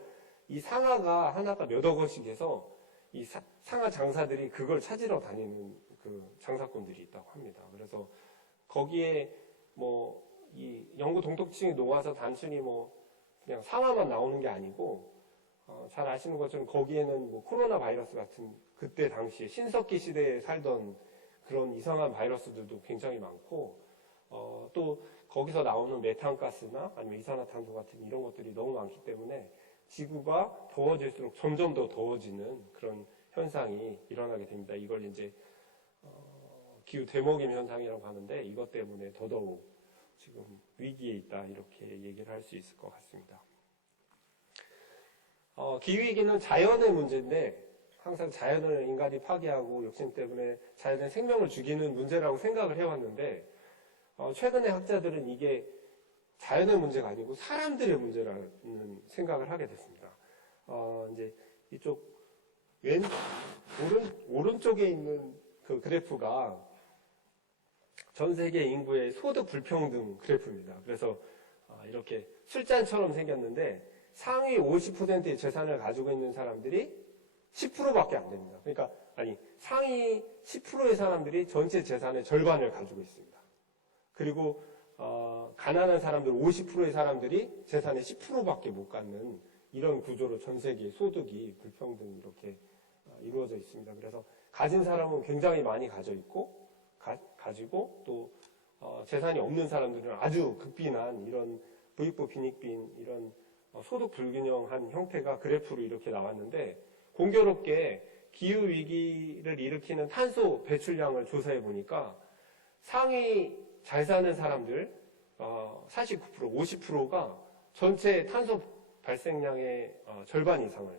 이 상아가 하나가 몇억 원씩 해서 이 상아 장사들이 그걸 찾으러 다니는 그 장사꾼들이 있다고 합니다. 그래서 거기에 뭐 이 영구 동토층이 녹아서 단순히 뭐 그냥 상아만 나오는 게 아니고 잘 아시는 것처럼 거기에는 뭐 코로나 바이러스 같은 그때 당시에 신석기 시대에 살던 그런 이상한 바이러스들도 굉장히 많고 또 거기서 나오는 메탄가스나 아니면 이산화탄소 같은 이런 것들이 너무 많기 때문에 지구가 더워질수록 점점 더 더워지는 그런 현상이 일어나게 됩니다. 이걸 이제 기후 대먹임 현상이라고 하는데 이것 때문에 더더욱 지금 위기에 있다 이렇게 얘기를 할 수 있을 것 같습니다. 기후위기는 자연의 문제인데 항상 자연을 인간이 파괴하고 욕심 때문에 자연의 생명을 죽이는 문제라고 생각을 해왔는데 최근에 학자들은 이게 자연의 문제가 아니고 사람들의 문제라는 생각을 하게 됐습니다. 이제 이쪽 오른쪽에 있는 그 그래프가 전 세계 인구의 소득 불평등 그래프입니다. 그래서 이렇게 술잔처럼 생겼는데 상위 50%의 재산을 가지고 있는 사람들이 10%밖에 안 됩니다. 그러니까 상위 10%의 사람들이 전체 재산의 절반을 가지고 있습니다. 그리고 가난한 사람들 50%의 사람들이 재산의 10%밖에 못 갖는 이런 구조로 전 세계 소득이 불평등 이렇게 이루어져 있습니다. 그래서 가진 사람은 굉장히 많이 가지고 또 재산이 없는 사람들은 아주 극빈한 이런 부익부 빈익빈 이런 소득 불균형한 형태가 그래프로 이렇게 나왔는데 공교롭게 기후 위기를 일으키는 탄소 배출량을 조사해 보니까 상위 잘 사는 사람들 49%, 50%가 전체 탄소 발생량의 절반 이상을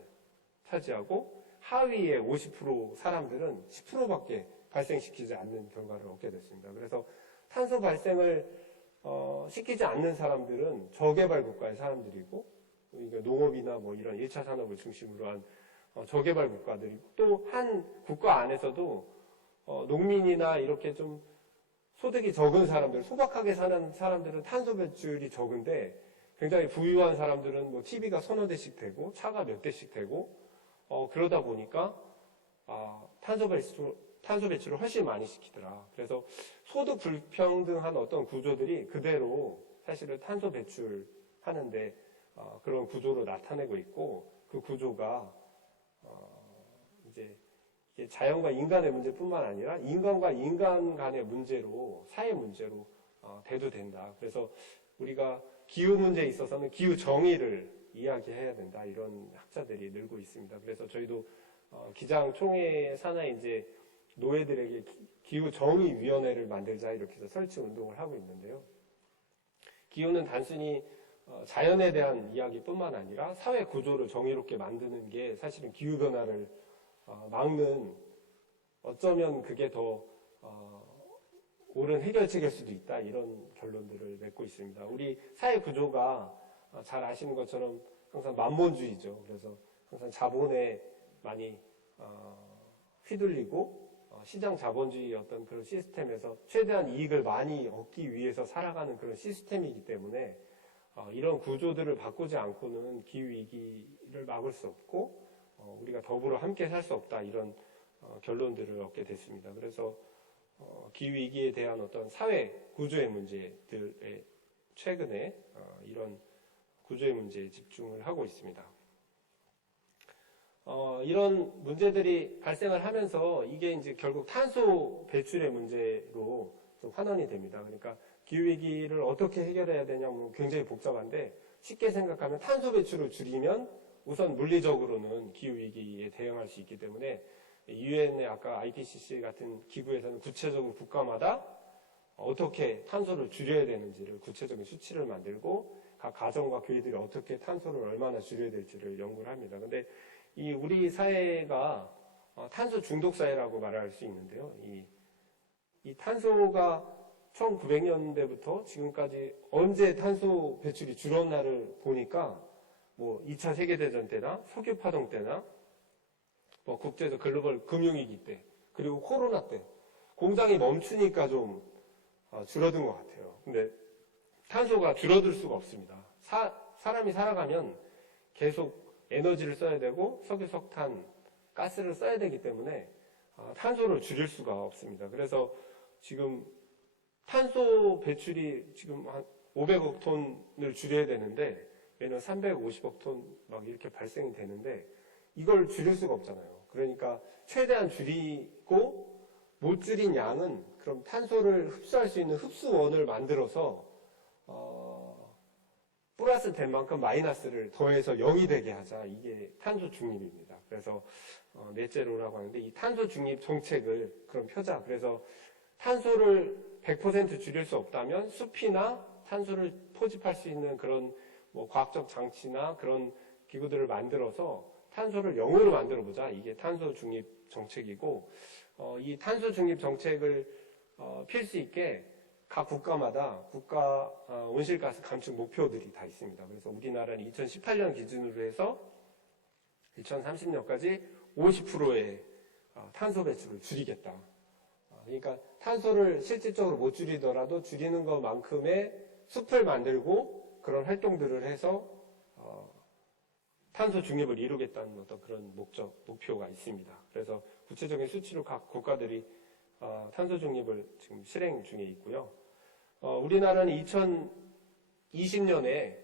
차지하고 하위의 50% 사람들은 10%밖에 발생시키지 않는 결과를 얻게 됐습니다. 그래서 탄소 발생을 시키지 않는 사람들은 저개발 국가의 사람들이고 그러니까 농업이나 뭐 이런 1차 산업을 중심으로 한 저개발 국가들이고 또 한 국가 안에서도 농민이나 이렇게 좀 소득이 적은 사람들, 소박하게 사는 사람들은 탄소 배출이 적은데 굉장히 부유한 사람들은 뭐 TV가 서너 대씩 되고 차가 몇 대씩 되고 그러다 보니까 탄소 배출을 훨씬 많이 시키더라. 그래서 소득 불평등한 어떤 구조들이 그대로 사실은 탄소 배출하는데 그런 구조로 나타내고 있고 그 구조가 이제 자연과 인간의 문제뿐만 아니라 인간과 인간 간의 문제로 사회 문제로 대두된다. 그래서 우리가 기후 문제에 있어서는 기후 정의를 이야기해야 된다. 이런 학자들이 늘고 있습니다. 그래서 저희도 기장 총회 산하에 이제 노예들에게 기후 정의 위원회를 만들자 이렇게 해서 설치 운동을 하고 있는데요. 기후는 단순히 자연에 대한 이야기뿐만 아니라 사회 구조를 정의롭게 만드는 게 사실은 기후 변화를 막는 어쩌면 그게 더 옳은 해결책일 수도 있다 이런 결론들을 맺고 있습니다. 우리 사회 구조가 잘 아시는 것처럼 항상 만본주의죠. 그래서 항상 자본에 많이 휘둘리고 시장 자본주의 어떤 그런 시스템에서 최대한 이익을 많이 얻기 위해서 살아가는 그런 시스템이기 때문에 이런 구조들을 바꾸지 않고는 기후위기를 막을 수 없고 우리가 더불어 함께 살 수 없다 이런 결론들을 얻게 됐습니다. 그래서 기후위기에 대한 어떤 사회 구조의 문제들에 최근에 이런 구조의 문제에 집중을 하고 있습니다. 이런 문제들이 발생을 하면서 이게 이제 결국 탄소 배출의 문제로 좀 환원이 됩니다. 그러니까 기후위기를 어떻게 해결해야 되냐면 굉장히 복잡한데 쉽게 생각하면 탄소 배출을 줄이면 우선 물리적으로는 기후위기에 대응할 수 있기 때문에 유엔의 아까 IPCC 같은 기구에서는 구체적으로 국가마다 어떻게 탄소를 줄여야 되는지를 구체적인 수치를 만들고 각 가정과 교회들이 어떻게 탄소를 얼마나 줄여야 될지를 연구를 합니다. 근데 이 우리 사회가 탄소 중독 사회라고 말할 수 있는데요. 이 탄소가 1900년대부터 지금까지 언제 탄소 배출이 줄었나를 보니까 뭐 2차 세계대전 때나 석유파동 때나 뭐 국제적 글로벌 금융위기 때 그리고 코로나 때 공장이 멈추니까 좀 줄어든 것 같아요. 근데 탄소가 줄어들 수가 없습니다. 사람이 살아가면 계속 에너지를 써야 되고 석유, 석탄, 가스를 써야 되기 때문에 탄소를 줄일 수가 없습니다. 그래서 지금 탄소 배출이 지금 한 500억 톤을 줄여야 되는데 얘는 350억 톤 막 이렇게 발생이 되는데 이걸 줄일 수가 없잖아요. 그러니까 최대한 줄이고 못 줄인 양은 그럼 탄소를 흡수할 수 있는 흡수원을 만들어서 플러스 된 만큼 마이너스를 더해서 0이 되게 하자. 이게 탄소 중립입니다. 그래서 넷제로라고 하는데 이 탄소 중립 정책을 그럼 펴자. 그래서 탄소를 100% 줄일 수 없다면 숲이나 탄소를 포집할 수 있는 그런 뭐 과학적 장치나 그런 기구들을 만들어서 탄소를 0으로 만들어 보자. 이게 탄소 중립 정책이고 이 탄소 중립 정책을 필 수 있게 각 국가마다 국가 온실가스 감축 목표들이 다 있습니다. 그래서 우리나라는 2018년 기준으로 해서 2030년까지 50%의 탄소 배출을 줄이겠다. 그러니까 탄소를 실질적으로 못 줄이더라도 줄이는 것만큼의 숲을 만들고 그런 활동들을 해서 탄소 중립을 이루겠다는 어떤 그런 목표가 있습니다. 그래서 구체적인 수치로 각 국가들이 탄소 중립을 지금 실행 중에 있고요. 우리나라는 2020년에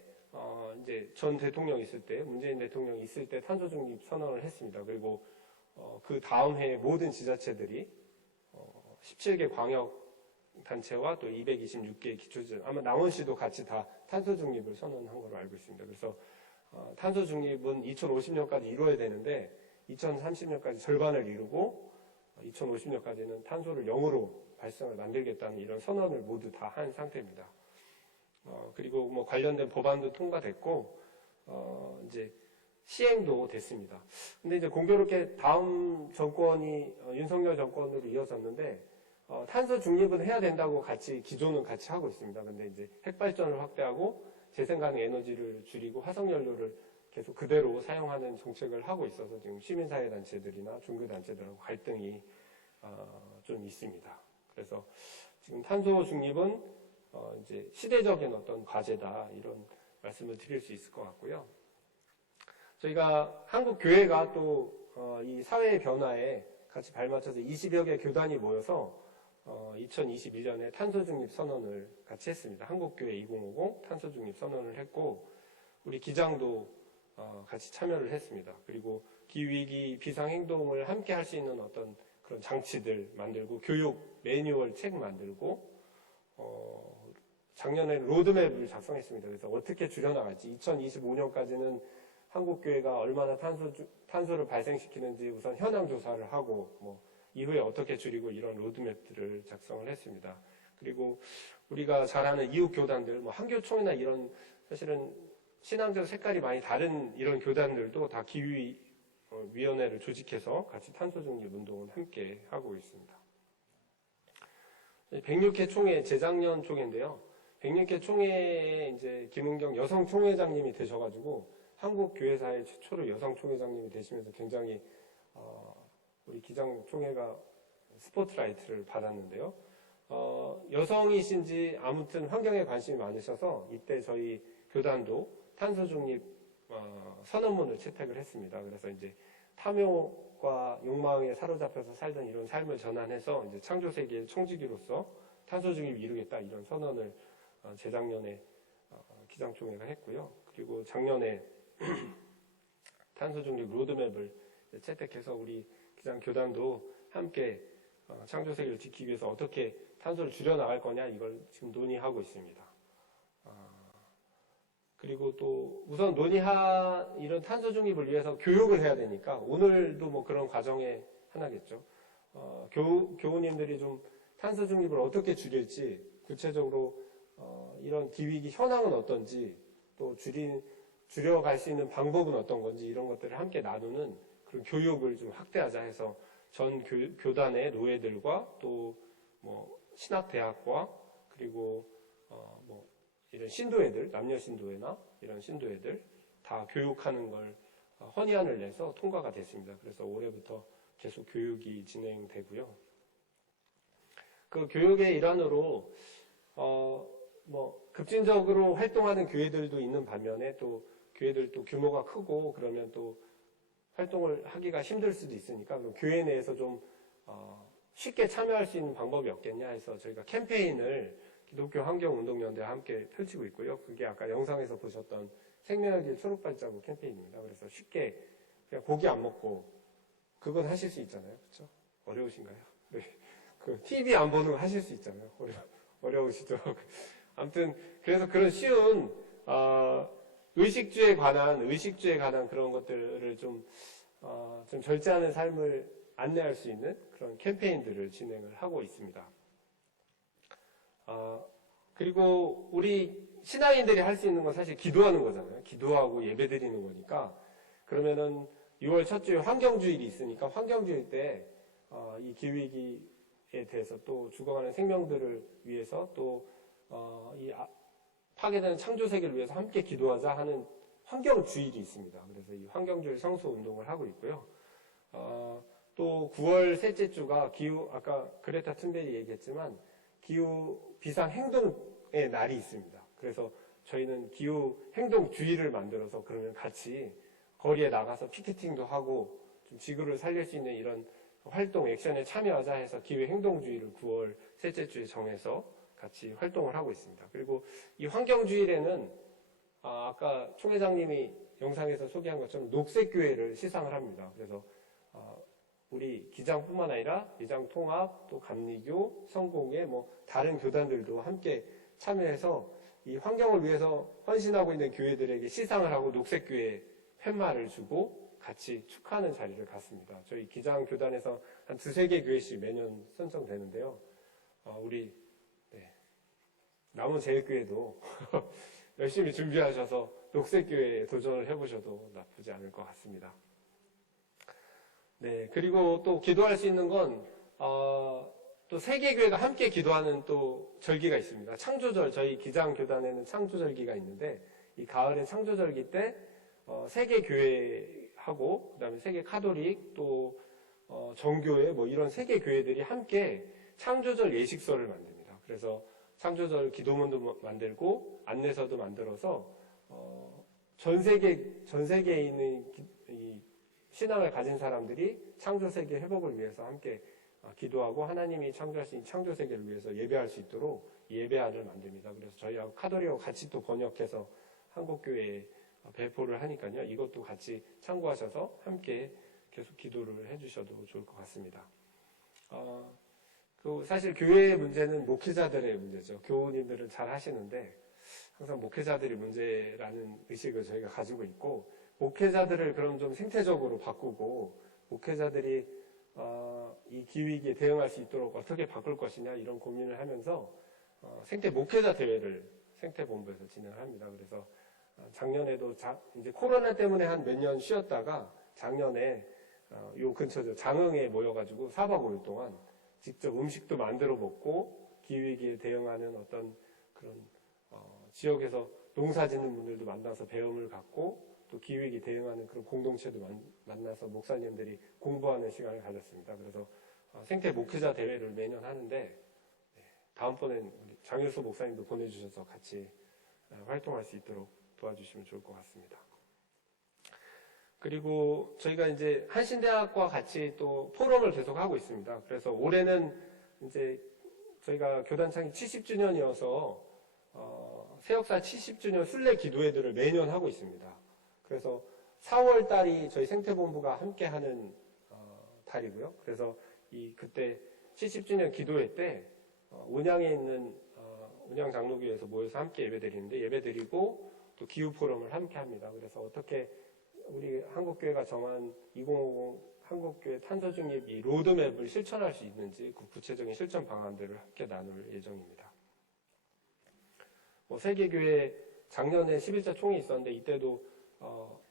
이제 전 대통령 있을 때, 문재인 대통령이 있을 때 탄소 중립 선언을 했습니다. 그리고 그 다음 해에 모든 지자체들이 17개 광역 단체와 또 226개의 기초지자, 아마 남원시도 같이 다 탄소 중립을 선언한 걸로 알고 있습니다. 그래서 탄소 중립은 2050년까지 이루어야 되는데 2030년까지 절반을 이루고 2050년까지는 탄소를 0으로 발생을 만들겠다는 이런 선언을 모두 다 한 상태입니다. 그리고 뭐 관련된 법안도 통과됐고 이제 시행도 됐습니다. 근데 이제 공교롭게 다음 정권이 윤석열 정권으로 이어졌는데 탄소 중립은 해야 된다고 기존은 같이 하고 있습니다. 근데 이제 핵발전을 확대하고 재생 가능 에너지를 줄이고 화석연료를 계속 그대로 사용하는 정책을 하고 있어서 지금 시민사회 단체들이나 종교 단체들하고 갈등이 좀 있습니다. 그래서 지금 탄소 중립은 이제 시대적인 어떤 과제다 이런 말씀을 드릴 수 있을 것 같고요. 저희가 한국 교회가 또 이 사회의 변화에 같이 발맞춰서 20여 개 교단이 모여서 2021년에 탄소중립 선언을 같이 했습니다. 한국교회 2050 탄소중립 선언을 했고 우리 기장도 같이 참여를 했습니다. 그리고 기후위기 비상행동을 함께 할 수 있는 어떤 그런 장치들 만들고 교육 매뉴얼 책 만들고 작년에 로드맵을 작성했습니다. 그래서 어떻게 줄여나갈지 2025년까지는 한국교회가 얼마나 탄소를 발생시키는지 우선 현황 조사를 하고 뭐 이후에 어떻게 줄이고 이런 로드맵들을 작성을 했습니다. 그리고 우리가 잘 아는 이웃 교단들, 뭐 한교총이나 이런 사실은 신앙적 색깔이 많이 다른 이런 교단들도 다 기후위원회를 조직해서 같이 탄소중립 운동을 함께 하고 있습니다. 106회 총회 재작년 총회인데요. 106회 총회에 이제 김은경 여성 총회장님이 되셔가지고 한국 교회사의 최초로 여성 총회장님이 되시면서 굉장히 우리 기장 총회가 스포트라이트를 받았는데요. 여성이신지 아무튼 환경에 관심이 많으셔서 이때 저희 교단도 탄소 중립 선언문을 채택을 했습니다. 그래서 이제 탐욕과 욕망에 사로잡혀서 살던 이런 삶을 전환해서 이제 창조 세계의 청지기로서 탄소 중립 이루겠다 이런 선언을 재작년에 기장 총회가 했고요. 그리고 작년에 탄소 중립 로드맵을 채택해서 우리 기장 교단도 함께 창조 세계를 지키기 위해서 어떻게 탄소를 줄여나갈 거냐 이걸 지금 논의하고 있습니다. 그리고 또 우선 이런 탄소 중립을 위해서 교육을 해야 되니까 오늘도 뭐 그런 과정의 하나겠죠. 교우님들이 좀 탄소 중립을 어떻게 줄일지 구체적으로 이런 기후위기 현황은 어떤지 또 줄여갈 수 있는 방법은 어떤 건지 이런 것들을 함께 나누는 그런 교육을 좀 확대하자 해서 전 교단의 노예들과 또 뭐 신학대학과 그리고 뭐 이런 신도애들, 남녀 신도애나 이런 신도애들 다 교육하는 걸 헌의안을 내서 통과가 됐습니다. 그래서 올해부터 계속 교육이 진행되고요. 그 교육의 일환으로 뭐 급진적으로 활동하는 교회들도 있는 반면에 또 교회들도 규모가 크고 그러면 또 활동을 하기가 힘들 수도 있으니까 그럼 교회 내에서 좀 쉽게 참여할 수 있는 방법이 없겠냐 해서 저희가 캠페인을 기독교 환경운동연대와 함께 펼치고 있고요. 그게 아까 영상에서 보셨던 생명의 길 초록발자국 캠페인입니다. 그래서 쉽게 그냥 고기 안 먹고 그건 하실 수 있잖아요. 그렇죠? 어려우신가요? 네. 그 TV 안 보는 거 하실 수 있잖아요. 어려우시죠? 아무튼 그래서 그런 쉬운 의식주에 관한 그런 것들을 좀 절제하는 삶을 안내할 수 있는 그런 캠페인들을 진행을 하고 있습니다. 그리고 우리 신앙인들이 할 수 있는 건 사실 기도하는 거잖아요. 기도하고 예배 드리는 거니까. 그러면은 6월 첫 주에 환경주일이 있으니까 환경주일 때 이 기후위기에 대해서 또 죽어가는 생명들을 위해서 또 이 파괴되는 창조세계를 위해서 함께 기도하자 하는 환경주일이 있습니다. 그래서 이 환경주일 성수 운동을 하고 있고요. 또 9월 셋째 주가 기후, 아까 그레타 툰베리 얘기했지만 기후 비상 행동의 날이 있습니다. 그래서 저희는 기후 행동 주의를 만들어서 그러면 같이 거리에 나가서 피켓팅도 하고 좀 지구를 살릴 수 있는 이런 활동, 액션에 참여하자 해서 기후 행동 주의를 9월 셋째 주에 정해서 같이 활동을 하고 있습니다. 그리고 이 환경 주일에는 아까 총회장님이 영상에서 소개한 것처럼 녹색교회를 시상을 합니다. 그래서 우리 기장뿐만 아니라 미장통합, 또 감리교, 성공회, 다른 교단들도 함께 참여해서 이 환경을 위해서 헌신하고 있는 교회들에게 시상을 하고 녹색교회 팻말을 주고 같이 축하하는 자리를 갖습니다. 저희 기장 교단에서 한 2-3개 교회씩 매년 선정되는데요. 우리 남원제일교회도 열심히 준비하셔서 녹색교회에 도전을 해보셔도 나쁘지 않을 것 같습니다. 네, 그리고 또 기도할 수 있는 건, 또 세계교회가 함께 기도하는 또 절기가 있습니다. 창조절, 저희 기장교단에는 창조절기가 있는데, 이 가을의 창조절기 때, 세계교회하고, 그 다음에 세계 카톨릭, 또, 정교회, 이런 세계교회들이 함께 창조절 예식서를 만듭니다. 그래서 창조절 기도문도 만들고, 안내서도 만들어서, 전 세계에 있는 이 신앙을 가진 사람들이 창조세계 회복을 위해서 함께 기도하고 하나님이 창조하신 창조세계를 위해서 예배할 수 있도록 예배안을 만듭니다. 그래서 저희하고 카톨릭하고 같이 또 번역해서 한국교회에 배포를 하니까요. 이것도 같이 참고하셔서 함께 계속 기도를 해주셔도 좋을 것 같습니다. 사실 교회의 문제는 목회자들의 문제죠. 교우님들은 잘 하시는데 항상 목회자들이 문제라는 의식을 저희가 가지고 있고 목회자들을 그럼 좀 생태적으로 바꾸고 목회자들이 이 기후위기에 대응할 수 있도록 어떻게 바꿀 것이냐 이런 고민을 하면서 생태 목회자 대회를 생태본부에서 진행을 합니다. 그래서 작년에도 이제 코로나 때문에 한 몇 년 쉬었다가 작년에 요 근처죠 장흥에 모여가지고 4박 5일 동안 직접 음식도 만들어 먹고 기후위기에 대응하는 어떤 그런 지역에서 농사 짓는 분들도 만나서 배움을 갖고 또 기후위기 대응하는 그런 공동체도 만나서 목사님들이 공부하는 시간을 가졌습니다. 그래서 생태 목회자 대회를 매년 하는데 다음번엔 우리 장일수 목사님도 보내주셔서 같이 활동할 수 있도록 도와주시면 좋을 것 같습니다. 그리고 저희가 이제 한신대학과 같이 또 포럼을 계속 하고 있습니다. 그래서 올해는 이제 저희가 교단 창립 70주년이어서 새역사 70주년 순례 기도회들을 매년 하고 있습니다. 그래서 4월 달이 저희 생태본부가 함께 하는 달이고요. 그래서 그때 70주년 기도회 때 온양에 있는 온양 장로교회에서 모여서 함께 예배드리는데 예배드리고 또 기후 포럼을 함께 합니다. 그래서 어떻게 우리 한국교회가 정한 2050 한국교회 탄소 중립 이 로드맵을 실천할 수 있는지 그 구체적인 실천 방안들을 함께 나눌 예정입니다. 세계교회 작년에 11차 총이 있었는데 이때도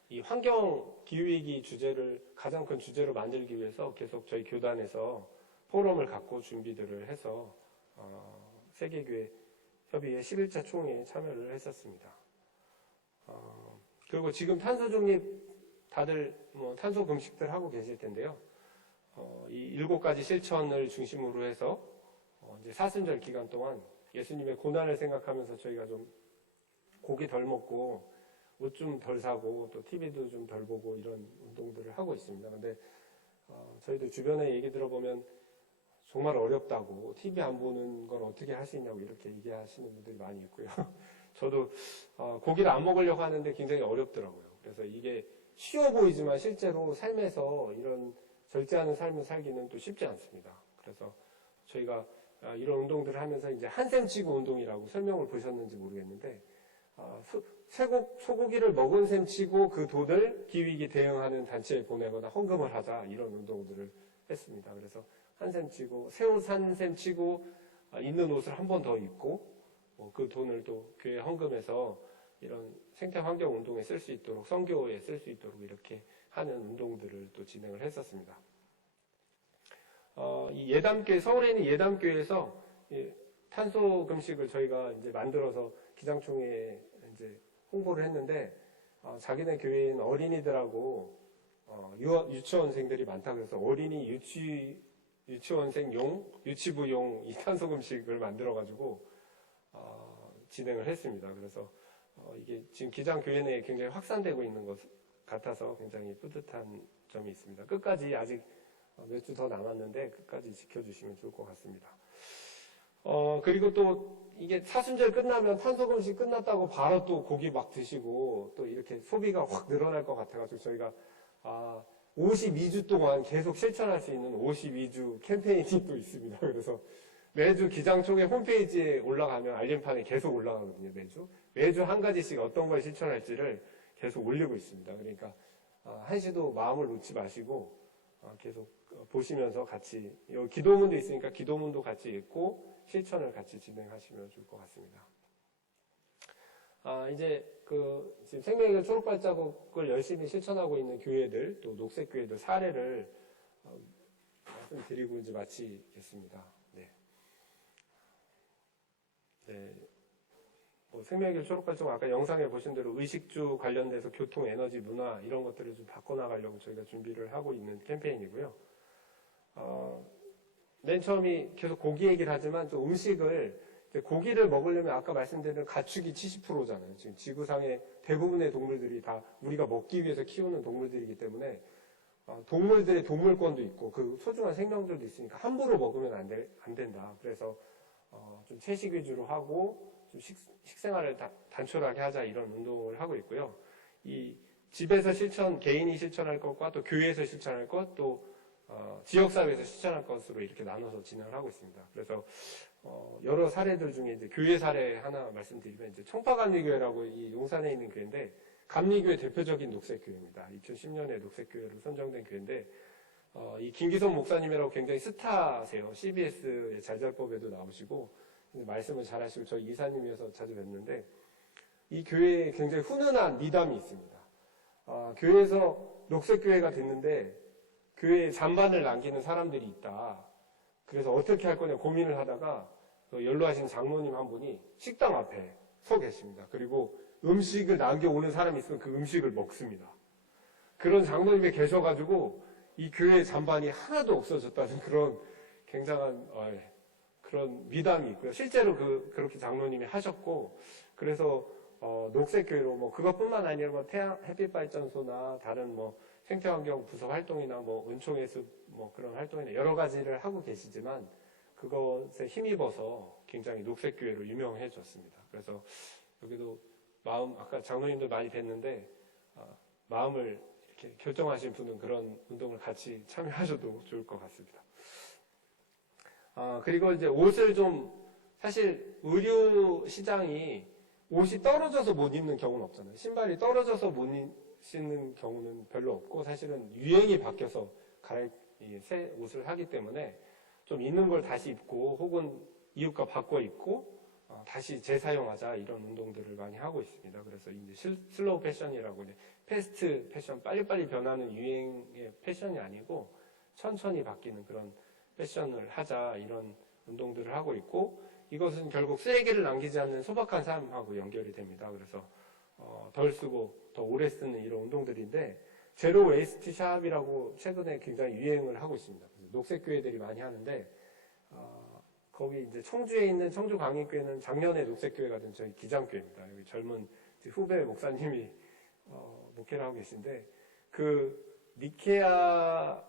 이 환경 기후위기 주제를 가장 큰 주제로 만들기 위해서 계속 저희 교단에서 포럼을 갖고 준비들을 해서 세계교회 협의회 11차 총회에 참여를 했었습니다. 그리고 지금 탄소 중립 다들 탄소 금식들 하고 계실 텐데요. 이 7가지 실천을 중심으로 해서 이제 사순절 기간 동안 예수님의 고난을 생각하면서 저희가 좀 고기 덜 먹고 옷 좀 덜 사고 또 TV도 좀 덜 보고 이런 운동들을 하고 있습니다. 근데 저희도 주변에 얘기 들어보면 정말 어렵다고 TV 안 보는 건 어떻게 할 수 있냐고 이렇게 얘기하시는 분들이 많이 있고요. 저도 고기를 안 먹으려고 하는데 굉장히 어렵더라고요. 그래서 이게 쉬워 보이지만 실제로 삶에서 이런 절제하는 삶을 살기는 또 쉽지 않습니다. 그래서 저희가 이런 운동들을 하면서 이제 한셈치고 운동이라고 설명을 보셨는지 모르겠는데 소고기를 먹은 셈 치고 그 돈을 기후위기 대응하는 단체에 보내거나 헌금을 하자 이런 운동들을 했습니다. 그래서 한 셈 치고 새 옷 한 셈 치고 있는 옷을 한 번 더 입고 그 돈을 또 교회 헌금해서 이런 생태 환경 운동에 쓸 수 있도록 선교에 쓸 수 있도록 이렇게 하는 운동들을 또 진행을 했었습니다. 이 예담교회 서울에 있는 예담교회에서 탄소 금식을 저희가 이제 만들어서 기장총회에 이제 홍보를 했는데 자기네 교회인 어린이들하고 유치원생들이 많다 그래서 어린이 유치원생용, 유치부용 이 탄소금식을 만들어가지고 진행을 했습니다. 그래서 이게 지금 기장교회 내에 굉장히 확산되고 있는 것 같아서 굉장히 뿌듯한 점이 있습니다. 끝까지 아직 몇 주 더 남았는데 끝까지 지켜주시면 좋을 것 같습니다. 그리고 또 이게 사순절 끝나면 탄소금식 끝났다고 바로 또 고기 막 드시고 또 이렇게 소비가 확 늘어날 것 같아가지고 저희가 52주 동안 계속 실천할 수 있는 52주 캠페인이 또 있습니다. 그래서 매주 기장총회 홈페이지에 올라가면 알림판에 계속 올라가거든요. 매주 한 가지씩 어떤 걸 실천할지를 계속 올리고 있습니다. 그러니까 한시도 마음을 놓지 마시고 계속 보시면서 같이 여기 기도문도 있으니까 기도문도 같이 읽고 실천을 같이 진행하시면 좋을 것 같습니다. 이제 지금 생명의 초록발자국을 열심히 실천하고 있는 교회들, 또 녹색교회들 사례를 말씀드리고 이제 마치겠습니다. 네. 생명의 초록발자국 아까 영상에 보신 대로 의식주 관련돼서 교통, 에너지, 문화 이런 것들을 좀 바꿔나가려고 저희가 준비를 하고 있는 캠페인이고요. 맨 처음이 계속 고기 얘기를 하지만 또 음식을 고기를 먹으려면 아까 말씀드린 가축이 70%잖아요. 지금 지구상의 대부분의 동물들이 다 우리가 먹기 위해서 키우는 동물들이기 때문에 동물들의 동물권도 있고 그 소중한 생명들도 있으니까 함부로 먹으면 안 된다. 그래서 좀 채식 위주로 하고 좀 식생활을 단촐하게 하자 이런 운동을 하고 있고요. 이 집에서 개인이 실천할 것과 또 교회에서 실천할 것, 또 지역사회에서 실천할 것으로 이렇게 나눠서 진행을 하고 있습니다. 그래서 여러 사례들 중에 이제 교회 사례 하나 말씀드리면 이제 청파감리교회라고 이 용산에 있는 교회인데 감리교회 대표적인 녹색교회입니다. 2010년에 녹색교회로 선정된 교회인데 이 김기성 목사님이라고 굉장히 스타세요. CBS의 잘잘법에도 나오시고 말씀을 잘하시고 저희 이사님이어서 자주 뵀는데 이 교회에 굉장히 훈훈한 미담이 있습니다. 교회에서 녹색교회가 됐는데 교회에 잔반을 남기는 사람들이 있다. 그래서 어떻게 할 거냐 고민을 하다가 연로하신 장로님 한 분이 식당 앞에 서 계십니다. 그리고 음식을 남겨오는 사람이 있으면 그 음식을 먹습니다. 그런 장로님이 계셔가지고 이 교회의 잔반이 하나도 없어졌다는 그런 굉장한 그런 미담이 있고요. 실제로 그렇게 장로님이 하셨고 그래서 녹색교회로 뭐 그것뿐만 아니라 뭐 햇빛 발전소나 다른 뭐 생태환경 부서 활동이나 뭐 은총예습 뭐 그런 활동이나 여러 가지를 하고 계시지만 그것에 힘입어서 굉장히 녹색교회로 유명해졌습니다. 그래서 여기도 아까 장로님도 많이 뵀는데 마음을 이렇게 결정하신 분은 그런 운동을 같이 참여하셔도 좋을 것 같습니다. 그리고 이제 옷을 사실 의류 시장이 옷이 떨어져서 못 입는 경우는 없잖아요. 신발이 떨어져서 못 신는 경우는 별로 없고 사실은 유행이 바뀌어서 새 옷을 하기 때문에 좀 있는 걸 다시 입고 혹은 이웃과 바꿔 입고 다시 재사용하자 이런 운동들을 많이 하고 있습니다. 그래서 이제 슬로우 패션이라고 패스트 패션, 빨리빨리 변하는 유행의 패션이 아니고 천천히 바뀌는 그런 패션을 하자 이런 운동들을 하고 있고 이것은 결국 쓰레기를 남기지 않는 소박한 삶하고 연결이 됩니다. 그래서 덜 쓰고 더 오래 쓰는 이런 운동들인데 제로 웨이스트 샵이라고 최근에 굉장히 유행을 하고 있습니다. 녹색 교회들이 많이 하는데 거기 이제 청주에 있는 청주 광익교회는 작년에 녹색 교회가 된 저희 기장교회입니다. 여기 젊은 후배 목사님이 목회를 하고 계신데 이케아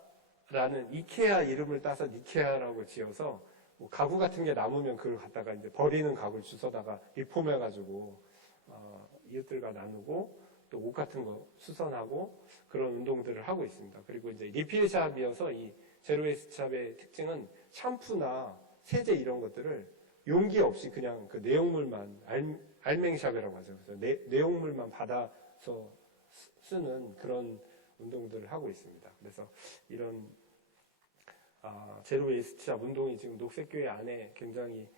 이름을 따서 니케아라고 지어서 뭐 가구 같은 게 남으면 그걸 갖다가 이제 버리는 가구를 주워다가 리폼해가지고 이웃들과 나누고 또 옷 같은 거 수선하고 그런 운동들을 하고 있습니다. 그리고 이제 리필샵이어서 이 제로웨이스트샵의 특징은 샴푸나 세제 이런 것들을 용기 없이 그냥 그 내용물만 알맹샵이라고 하죠. 그래서 내용물만 받아서 쓰는 그런 운동들을 하고 있습니다. 그래서 이런 제로웨이스트샵 운동이 지금 녹색교회 안에 굉장히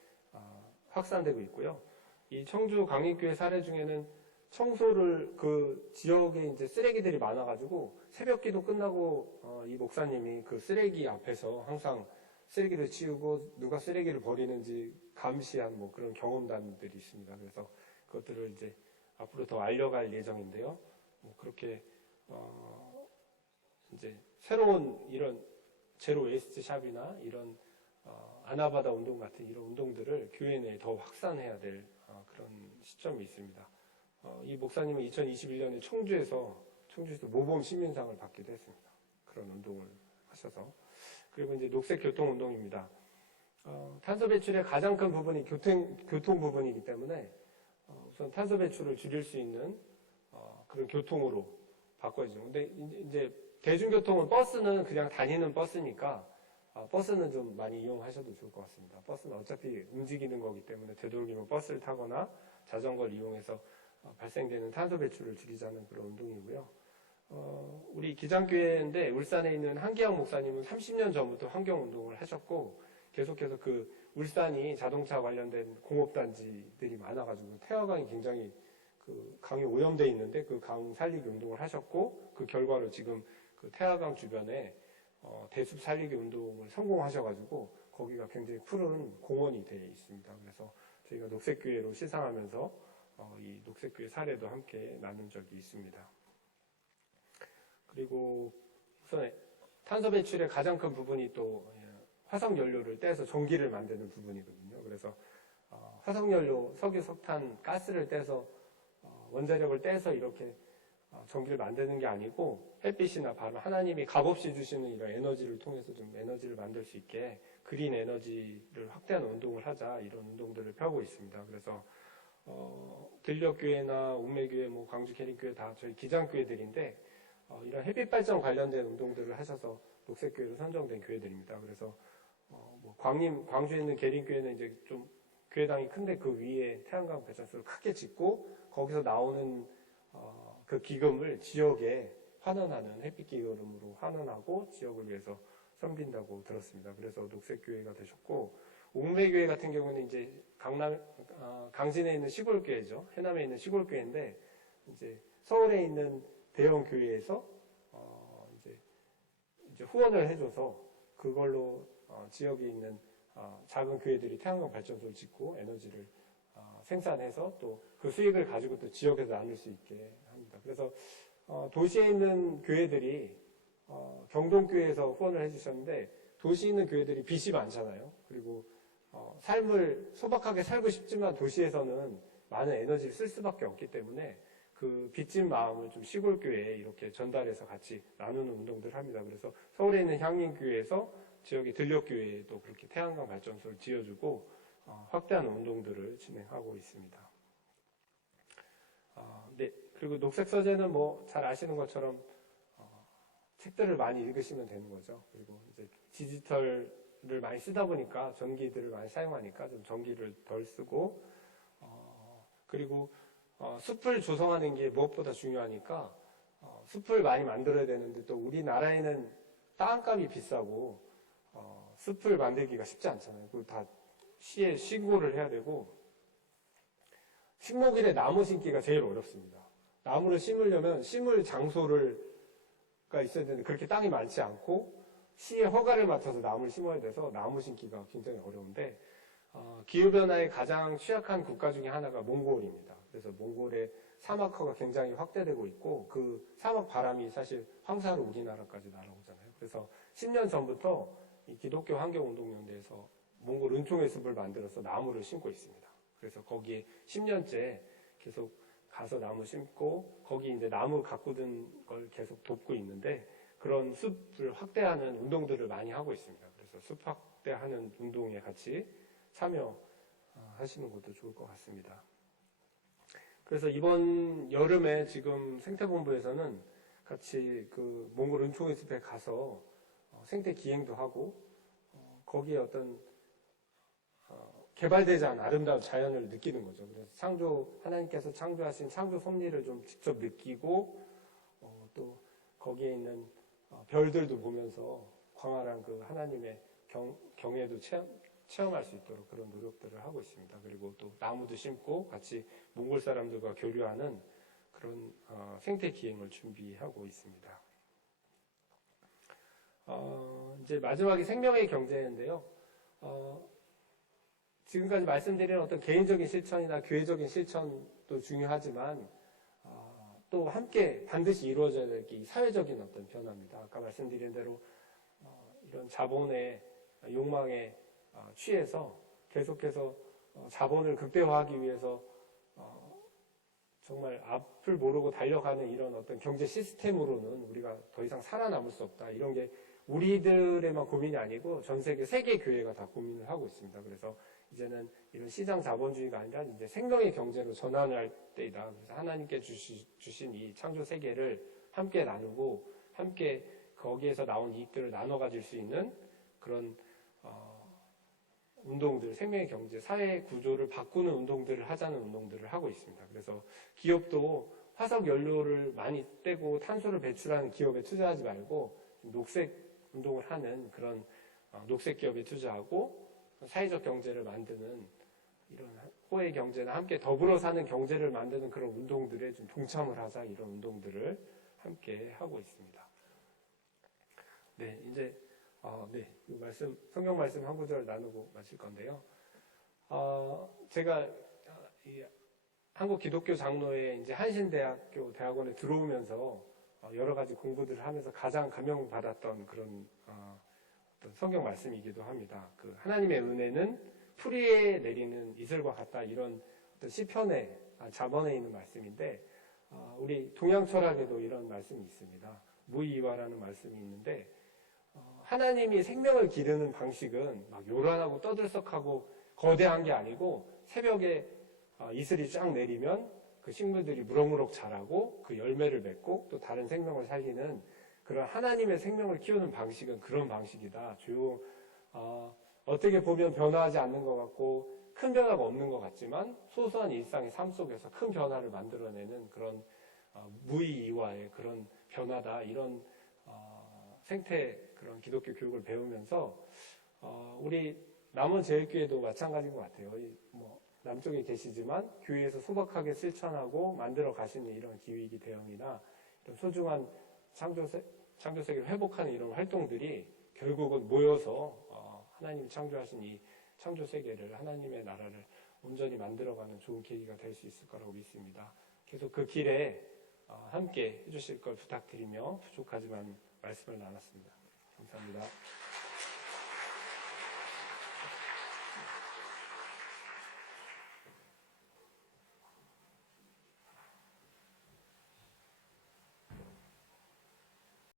확산되고 있고요. 이 청주 광익교회 사례 중에는 청소를 그 지역에 이제 쓰레기들이 많아가지고 새벽기도 끝나고 이 목사님이 그 쓰레기 앞에서 항상 쓰레기를 치우고 누가 쓰레기를 버리는지 감시한 뭐 그런 경험담들이 있습니다. 그래서 그것들을 이제 앞으로 더 알려갈 예정인데요. 뭐 그렇게 이제 새로운 이런 제로 웨이스트 샵이나 이런 아나바다 운동 같은 이런 운동들을 교회 내에 더 확산해야 될 그런 시점이 있습니다. 이 목사님은 2021년에 청주에서 모범 시민상을 받기도 했습니다. 그런 운동을 하셔서. 그리고 이제 녹색 교통 운동입니다. 탄소 배출의 가장 큰 부분이 교통 부분이기 때문에 우선 탄소 배출을 줄일 수 있는 그런 교통으로 바꿔야죠. 근데 이제 대중교통은 버스는 그냥 다니는 버스니까 버스는 좀 많이 이용하셔도 좋을 것 같습니다. 버스는 어차피 움직이는 거기 때문에 되도록이면 버스를 타거나 자전거를 이용해서 발생되는 탄소 배출을 줄이자는 그런 운동이고요. 우리 기장교회인데 울산에 있는 한기영 목사님은 30년 전부터 환경운동을 하셨고 계속해서 그 울산이 자동차 관련된 공업단지들이 많아가지고 태화강이 굉장히 그 강이 오염돼 있는데 그 강 살리기 운동을 하셨고 그 결과로 지금 그 태화강 주변에 대숲 살리기 운동을 성공하셔가지고 거기가 굉장히 푸른 공원이 되어 있습니다. 그래서 저희가 녹색교회로 시상하면서 이 녹색교회 사례도 함께 나눈 적이 있습니다. 그리고 우선 탄소 배출의 가장 큰 부분이 또 화석연료를 떼서 전기를 만드는 부분이거든요. 그래서 화석연료, 석유, 석탄, 가스를 떼서 원자력을 떼서 이렇게 전기를 만드는 게 아니고 햇빛이나 바로 하나님이 값없이 주시는 이런 에너지를 통해서 좀 에너지를 만들 수 있게 그린 에너지를 확대하는 운동을 하자 이런 운동들을 펴고 있습니다. 그래서 들녘교회나 웅매교회, 광주 계림교회 다 저희 기장교회들인데 이런 햇빛 발전 관련된 운동들을 하셔서 녹색교회로 선정된 교회들입니다. 그래서 광주에 있는 계림교회는 이제 좀 교회당이 큰데 그 위에 태양광 발전소를 크게 짓고 거기서 나오는 그 기금을 지역에 환원하는 햇빛 기금으로 환원하고 지역을 위해서 섬긴다고 들었습니다. 그래서 녹색교회가 되셨고 웅매교회 같은 경우는 이제 강진에 있는 시골교회죠. 해남에 있는 시골교회인데 이제 서울에 있는 대형 교회에서 이제 후원을 해줘서 그걸로 지역에 있는 작은 교회들이 태양광 발전소를 짓고 에너지를 생산해서 또 그 수익을 가지고 또 지역에서 나눌 수 있게 합니다. 그래서 도시에 있는 교회들이 경동교회에서 후원을 해주셨는데 도시에 있는 교회들이 빚이 많잖아요. 그리고 삶을 소박하게 살고 싶지만 도시에서는 많은 에너지를 쓸 수밖에 없기 때문에 그 빚진 마음을 좀 시골교회에 이렇게 전달해서 같이 나누는 운동들을 합니다. 그래서 서울에 있는 향림교회에서 지역의 들녘교회에도 그렇게 태양광 발전소를 지어주고 확대하는 운동들을 진행하고 있습니다. 네. 그리고 녹색 서재는 잘 아시는 것처럼 책들을 많이 읽으시면 되는 거죠. 그리고 이제 디지털을 많이 쓰다 보니까 전기들을 많이 사용하니까 좀 전기를 덜 쓰고 그리고 숲을 조성하는 게 무엇보다 중요하니까 숲을 많이 만들어야 되는데 또 우리나라에는 땅값이 비싸고 숲을 만들기가 쉽지 않잖아요. 그리고 다 시에 시고를 해야 되고 식목일에 나무 심기가 제일 어렵습니다. 나무를 심으려면 심을 장소가 있어야 되는데 그렇게 땅이 많지 않고 시의 허가를 맡아서 나무를 심어야 돼서 나무 심기가 굉장히 어려운데 기후변화에 가장 취약한 국가 중에 하나가 몽골입니다. 그래서 몽골의 사막화가 굉장히 확대되고 있고 그 사막 바람이 사실 황사로 우리나라까지 날아오잖아요. 그래서 10년 전부터 이 기독교 환경운동연대에서 몽골 은총의 숲을 만들어서 나무를 심고 있습니다. 그래서 거기에 10년째 계속 가서 나무 심고 거기 이제 나무 가꾸는 걸 계속 돕고 있는데 그런 숲을 확대하는 운동들을 많이 하고 있습니다. 그래서 숲 확대하는 운동에 같이 참여하시는 것도 좋을 것 같습니다. 그래서 이번 여름에 지금 생태본부에서는 같이 그 몽골 은총의 숲에 가서 생태 기행도 하고 거기에 어떤 개발되지 않은 아름다운 자연을 느끼는 거죠. 그래서 하나님께서 창조하신 창조 섭리를 좀 직접 느끼고 또 거기에 있는 별들도 보면서 광활한 그 하나님의 경애도 체험할 수 있도록 그런 노력들을 하고 있습니다. 그리고 또 나무도 심고 같이 몽골 사람들과 교류하는 그런 생태 기행을 준비하고 있습니다. 이제 마지막이 생명의 경제인데요. 지금까지 말씀드린 어떤 개인적인 실천이나 교회적인 실천도 중요하지만 또 함께 반드시 이루어져야 될 게 사회적인 어떤 변화입니다. 아까 말씀드린 대로 이런 자본의 욕망에 취해서 계속해서 자본을 극대화하기 위해서 정말 앞을 모르고 달려가는 이런 어떤 경제 시스템으로는 우리가 더 이상 살아남을 수 없다. 이런 게 우리들의만 고민이 아니고 전 세계 교회가 다 고민을 하고 있습니다. 그래서 이제는 이런 시장 자본주의가 아니라 이제 생명의 경제로 전환할 때이다. 그래서 하나님께 주신 이 창조 세계를 함께 나누고 함께 거기에서 나온 이익들을 나눠 가질 수 있는 그런 운동들, 생명의 경제, 사회 구조를 바꾸는 운동들을 하자는 운동들을 하고 있습니다. 그래서 기업도 화석 연료를 많이 떼고 탄소를 배출하는 기업에 투자하지 말고 녹색 운동을 하는 그런 녹색 기업에 투자하고 사회적 경제를 만드는 이런 호의 경제나 함께 더불어 사는 경제를 만드는 그런 운동들에 좀 동참을 하자, 이런 운동들을 함께 하고 있습니다. 네, 이제 이 말씀, 성경 말씀 한 구절 나누고 마칠 건데요. 제가 이 한국 기독교 장로회 이제 한신대학교 대학원에 들어오면서 여러 가지 공부들을 하면서 가장 감명받았던 그런 어떤 성경 말씀이기도 합니다. 그 하나님의 은혜는 풀이에 내리는 이슬과 같다, 이런 어떤 시편의 자번에 있는 말씀인데, 우리 동양 철학에도 이런 말씀이 있습니다. 무이와라는 말씀이 있는데, 하나님이 생명을 기르는 방식은 막 요란하고 떠들썩하고 거대한 게 아니고, 새벽에 이슬이 쫙 내리면 그 식물들이 무럭무럭 자라고 그 열매를 맺고 또 다른 생명을 살리는 그런 하나님의 생명을 키우는 방식은 그런 방식이다. 어떻게 보면 변화하지 않는 것 같고 큰 변화가 없는 것 같지만 소소한 일상의 삶 속에서 큰 변화를 만들어내는 그런 무의이와의 그런 변화다. 이런 생태 그런 기독교 교육을 배우면서 우리 남원 제일교회도 마찬가지인 것 같아요. 남쪽에 계시지만 교회에서 소박하게 실천하고 만들어 가시는 이런 기획이 대형이나 이런 소중한 창조세계를 회복하는 이런 활동들이 결국은 모여서 하나님이 창조하신 이 창조세계를, 하나님의 나라를 온전히 만들어가는 좋은 계기가 될 수 있을 거라고 믿습니다. 계속 그 길에 함께 해주실 걸 부탁드리며 부족하지만 말씀을 나눴습니다. 감사합니다.